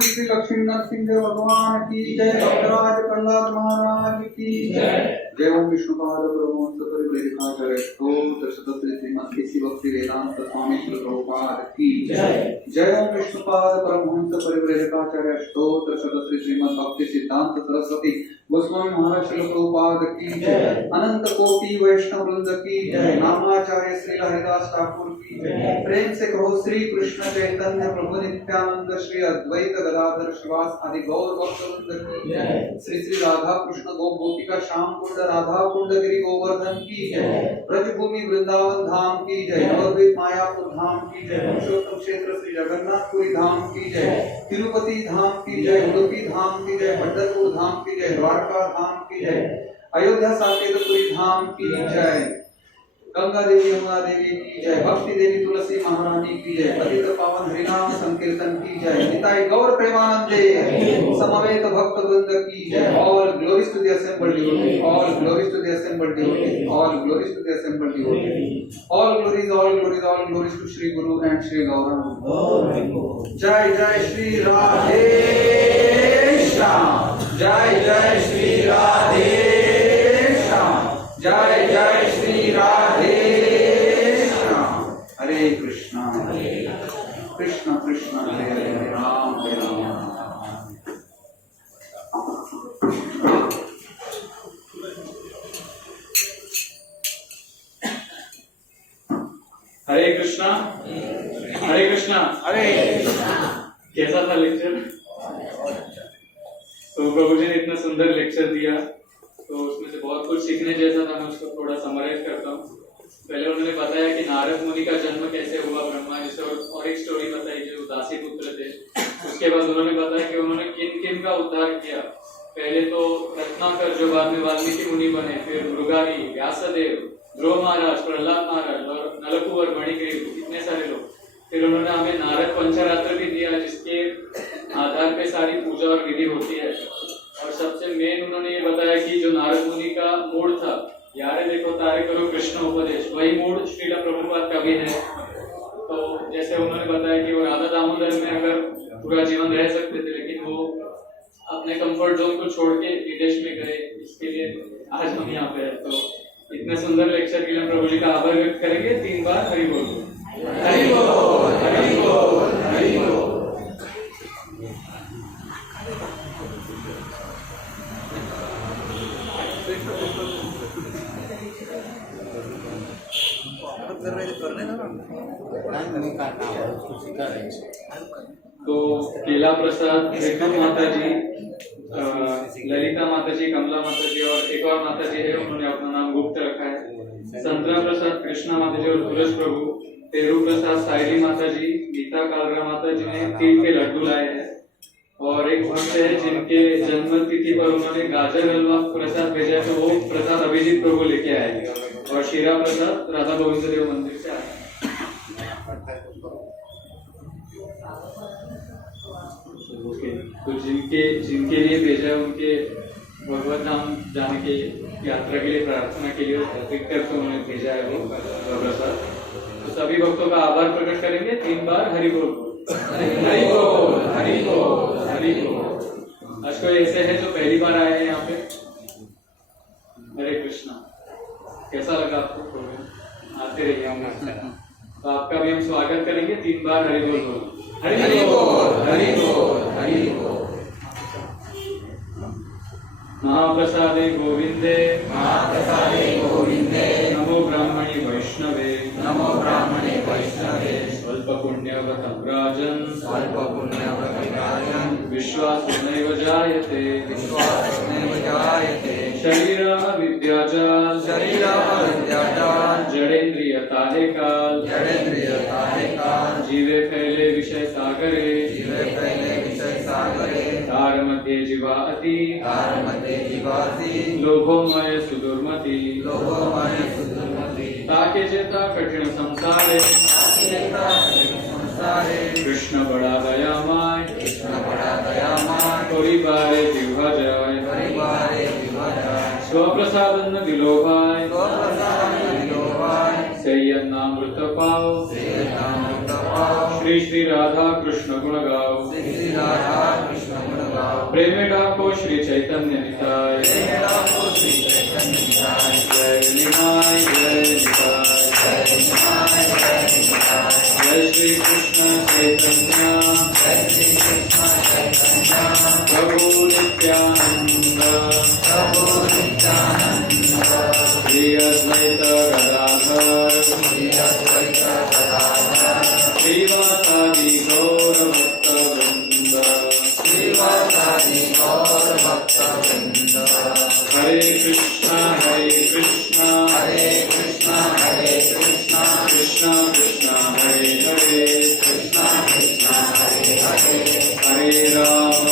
श्री लक्ष्मी नरसिंह भगवान की जय, भक्तराज प्रहलाद महाराज की जय। जय ओम विष्णुपाद ब्रह्मोत्स परिव्रजकाचार्य स्तोत्र शतश्री श्रीमद् केसी भक्ति वेदांत स्वामी श्री प्रभुपाद की जय। जय ओम विष्णुपाद ब्रह्मोत्स परिव्रजकाचार्य स्तोत्र शतश्री श्रीमद् भक्ति सिद्धांत सरस्वती गोस्वामी महाराज श्री प्रभुपाद की जय। अनंत कोटि वैष्णव वृंद की जय। नामाचार्य श्री हरिदास ठाकुर की जय। प्रेम से कहो श्री कृष्ण चैतन्य प्रभु नित्यानंद श्री अद्वैत गदाधर शिवास आदि गौर भक्त वृंद की जय। श्री श्री राधा कृष्ण गोपिका श्याम कुंड राधा कुंड गिरी गोवर्धन की जय। ब्रजभूमि वृंदावन धाम की जय। नवद्वीप मायापुर धाम की जय। पुरुषोत्तम क्षेत्र श्री जगन्नाथपुरी धाम की जय। तिरुपति धाम की जय। उडुपी धाम की जय। पंढरपुर धाम की जय। द्वारका धाम की जय। अयोध्या साकेतपुरी धाम की जय। गंगा देवी यमुना देवी की जय। भक्ति देवी तुलसी महारानी की जय। पतित पावन हरिनाम संकीर्तन की जय। निताई गौर प्रेमानंदे समवेत भक्त वृंद की जय। All glories to the assembled devotees, all glories to the assembled devotees, all glories to the assembled devotees, all glories, all glories, all glories to Shri Guru and Shri Gaurang. जय जय श्री राधे श्याम, जय जय श्री राधे श्याम, जय जय श्री राधे श्याम। हरे कृष्णा कृष्ण कृष्ण हरे हरे, राम हरे राम। हरे कृष्णा हरे कृष्णा हरे कैसा था लेक्चर? तो प्रभु जी ने इतना सुंदर लेक्चर दिया, तो उसमें से बहुत कुछ सीखने जैसा था। मैं उसको थोड़ा समराइज करता हूँ। पहले उन्होंने बताया कि नारद मुनि का जन्म कैसे हुआ ब्रह्मा जी से, और एक स्टोरी बताई जो दासी पुत्र थे। उसके बाद उन्होंने बताया कि उन्होंने किन किन का उद्धार किया। पहले तो रत्नाकर जो बाद में वाल्मीकि मुनि बने, फिर मृगारी, व्यासदेव, ध्रुव महाराज, प्रहलाद महाराज और नलकुवर, मणिग्रीव, इतने सारे लोग। फिर उन्होंने हमें नारद पंचरात्र भी दिया, जिसके आधार पे सारी पूजा और विधि होती है। और सबसे मेन उन्होंने ये बताया कि जो नारद मुनि का मूड था, यारे देखो तारे करो कृष्ण उपदेश, वही मूड श्रील प्रभुपाद का भी है। तो जैसे उन्होंने बताया कि वो राधा दामोदर में अगर पूरा जीवन रह सकते थे, लेकिन वो अपने कंफर्ट जोन को छोड़ के विदेश में गए। इसके लिए आज हम यहाँ पे हैं। तो इतने सुंदर लेक्चर के लिए प्रभु जी का आभार व्यक्त करेंगे। 3 बार हरि बोल, हरि बोल, हरि बोल, हरि बोल। तो केला प्रसाद, त्रिपुर माता जी, ललिता माता जी, कमला माता जी और एक और माता जी है, उन्होंने अपना नाम गुप्त रखा है। संतरा प्रसाद कृष्णा माता जी और तुलस प्रभु, पेरू प्रसाद साइली माता जी, गीता कालरा माता जी ने तिल के लड्डू लाए हैं। और एक भक्त है जिनके जन्म तिथि पर उन्होंने गाजर हलवा प्रसाद भेजा है, तो वो प्रसाद अभिजीत प्रभु लेके आए। और शीरा प्रसाद राधा गोविंद देव मंदिर से आए। तो जिनके लिए भेजा है, उनके भगवत धाम जाने के यात्रा के लिए, प्रार्थना के लिए करके उन्होंने भेजा है वो प्रसाद। तो सभी भक्तों का आभार प्रकट करेंगे। 3 बार हरि बोल, हरि बोल, हरि बोल, हरि बोल। आज कोई ऐसे है जो पहली बार आए हैं यहाँ पे? हरे कृष्णा। कैसा लगा आपको प्रोग्राम? आते रहिए होंगे। तो आपका भी हम स्वागत करेंगे। 3 बार हरि बोल बोलो, हरि बोल, हरि बोल, हरि बोल। महाप्रसादे गोविंदे, महाप्रसादे गोविंदे, नमो ब्राह्मणे वैष्णवे, नमो ब्राह्मणे वैष्णवे, स्वल्प पुण्यवतं राजन्, स्वल्प पुण्यवतं राजन्, विश्वासो जायते, विश्वासो जायते, शरीराविद्याजाल, शरीराविद्याजाल, जड़ेन्द्रिय ताहे काल, जड़ेन्द्रिय ताहे काल, जीवे फैले विषय सागरे, जीवे फैले विषय सागरे, तार मध्ये जीवाति, तार मध्ये जीवाति, लोभोमय सुदुर्मति, लोभोमय सुदुर्मति, ताके जेता कठिन संसारे, ताके जेता कठिन संसारे, कृष्ण बड़ा दयामय, कृष्ण बड़ा दयामय, कोरी बारे जिह्वा जाय, कोरी बारे जिह्वा जाय, स्वप्रसादन्न दिलो भाई, स्वप्रसादन्न दिलो भाई, सेयन्नामृत पाओ, सेयन्नामृत पाओ, श्री श्री राधा कृष्ण गुण गाओ, श्री राधा कृष्ण गुण गाओ, प्रेमे डाको श्री चैतन्य निताय, प्रेमे डाको श्री चैतन्य निताय, जय निताय, जय निताय, जय निताय, जय निताय, जय श्री कृष्ण चैतन्य, जय श्री कृष्ण चैतन्य, प्रभु नित्यानंद, प्रभु नित्यानंद, श्री अद्वैत गदाधर, श्री अद्वैत गदाधर, श्रीवासादि गौर भक्त वृंद, श्रीवासादि गौर भक्त वृंद। हरे कृष्णा हरे कृष्णा, हरे कृष्णा हरे कृष्णा, कृष्णा कृष्णा हरे हरे, कृष्णा कृष्णा हरे हरे, हरे राम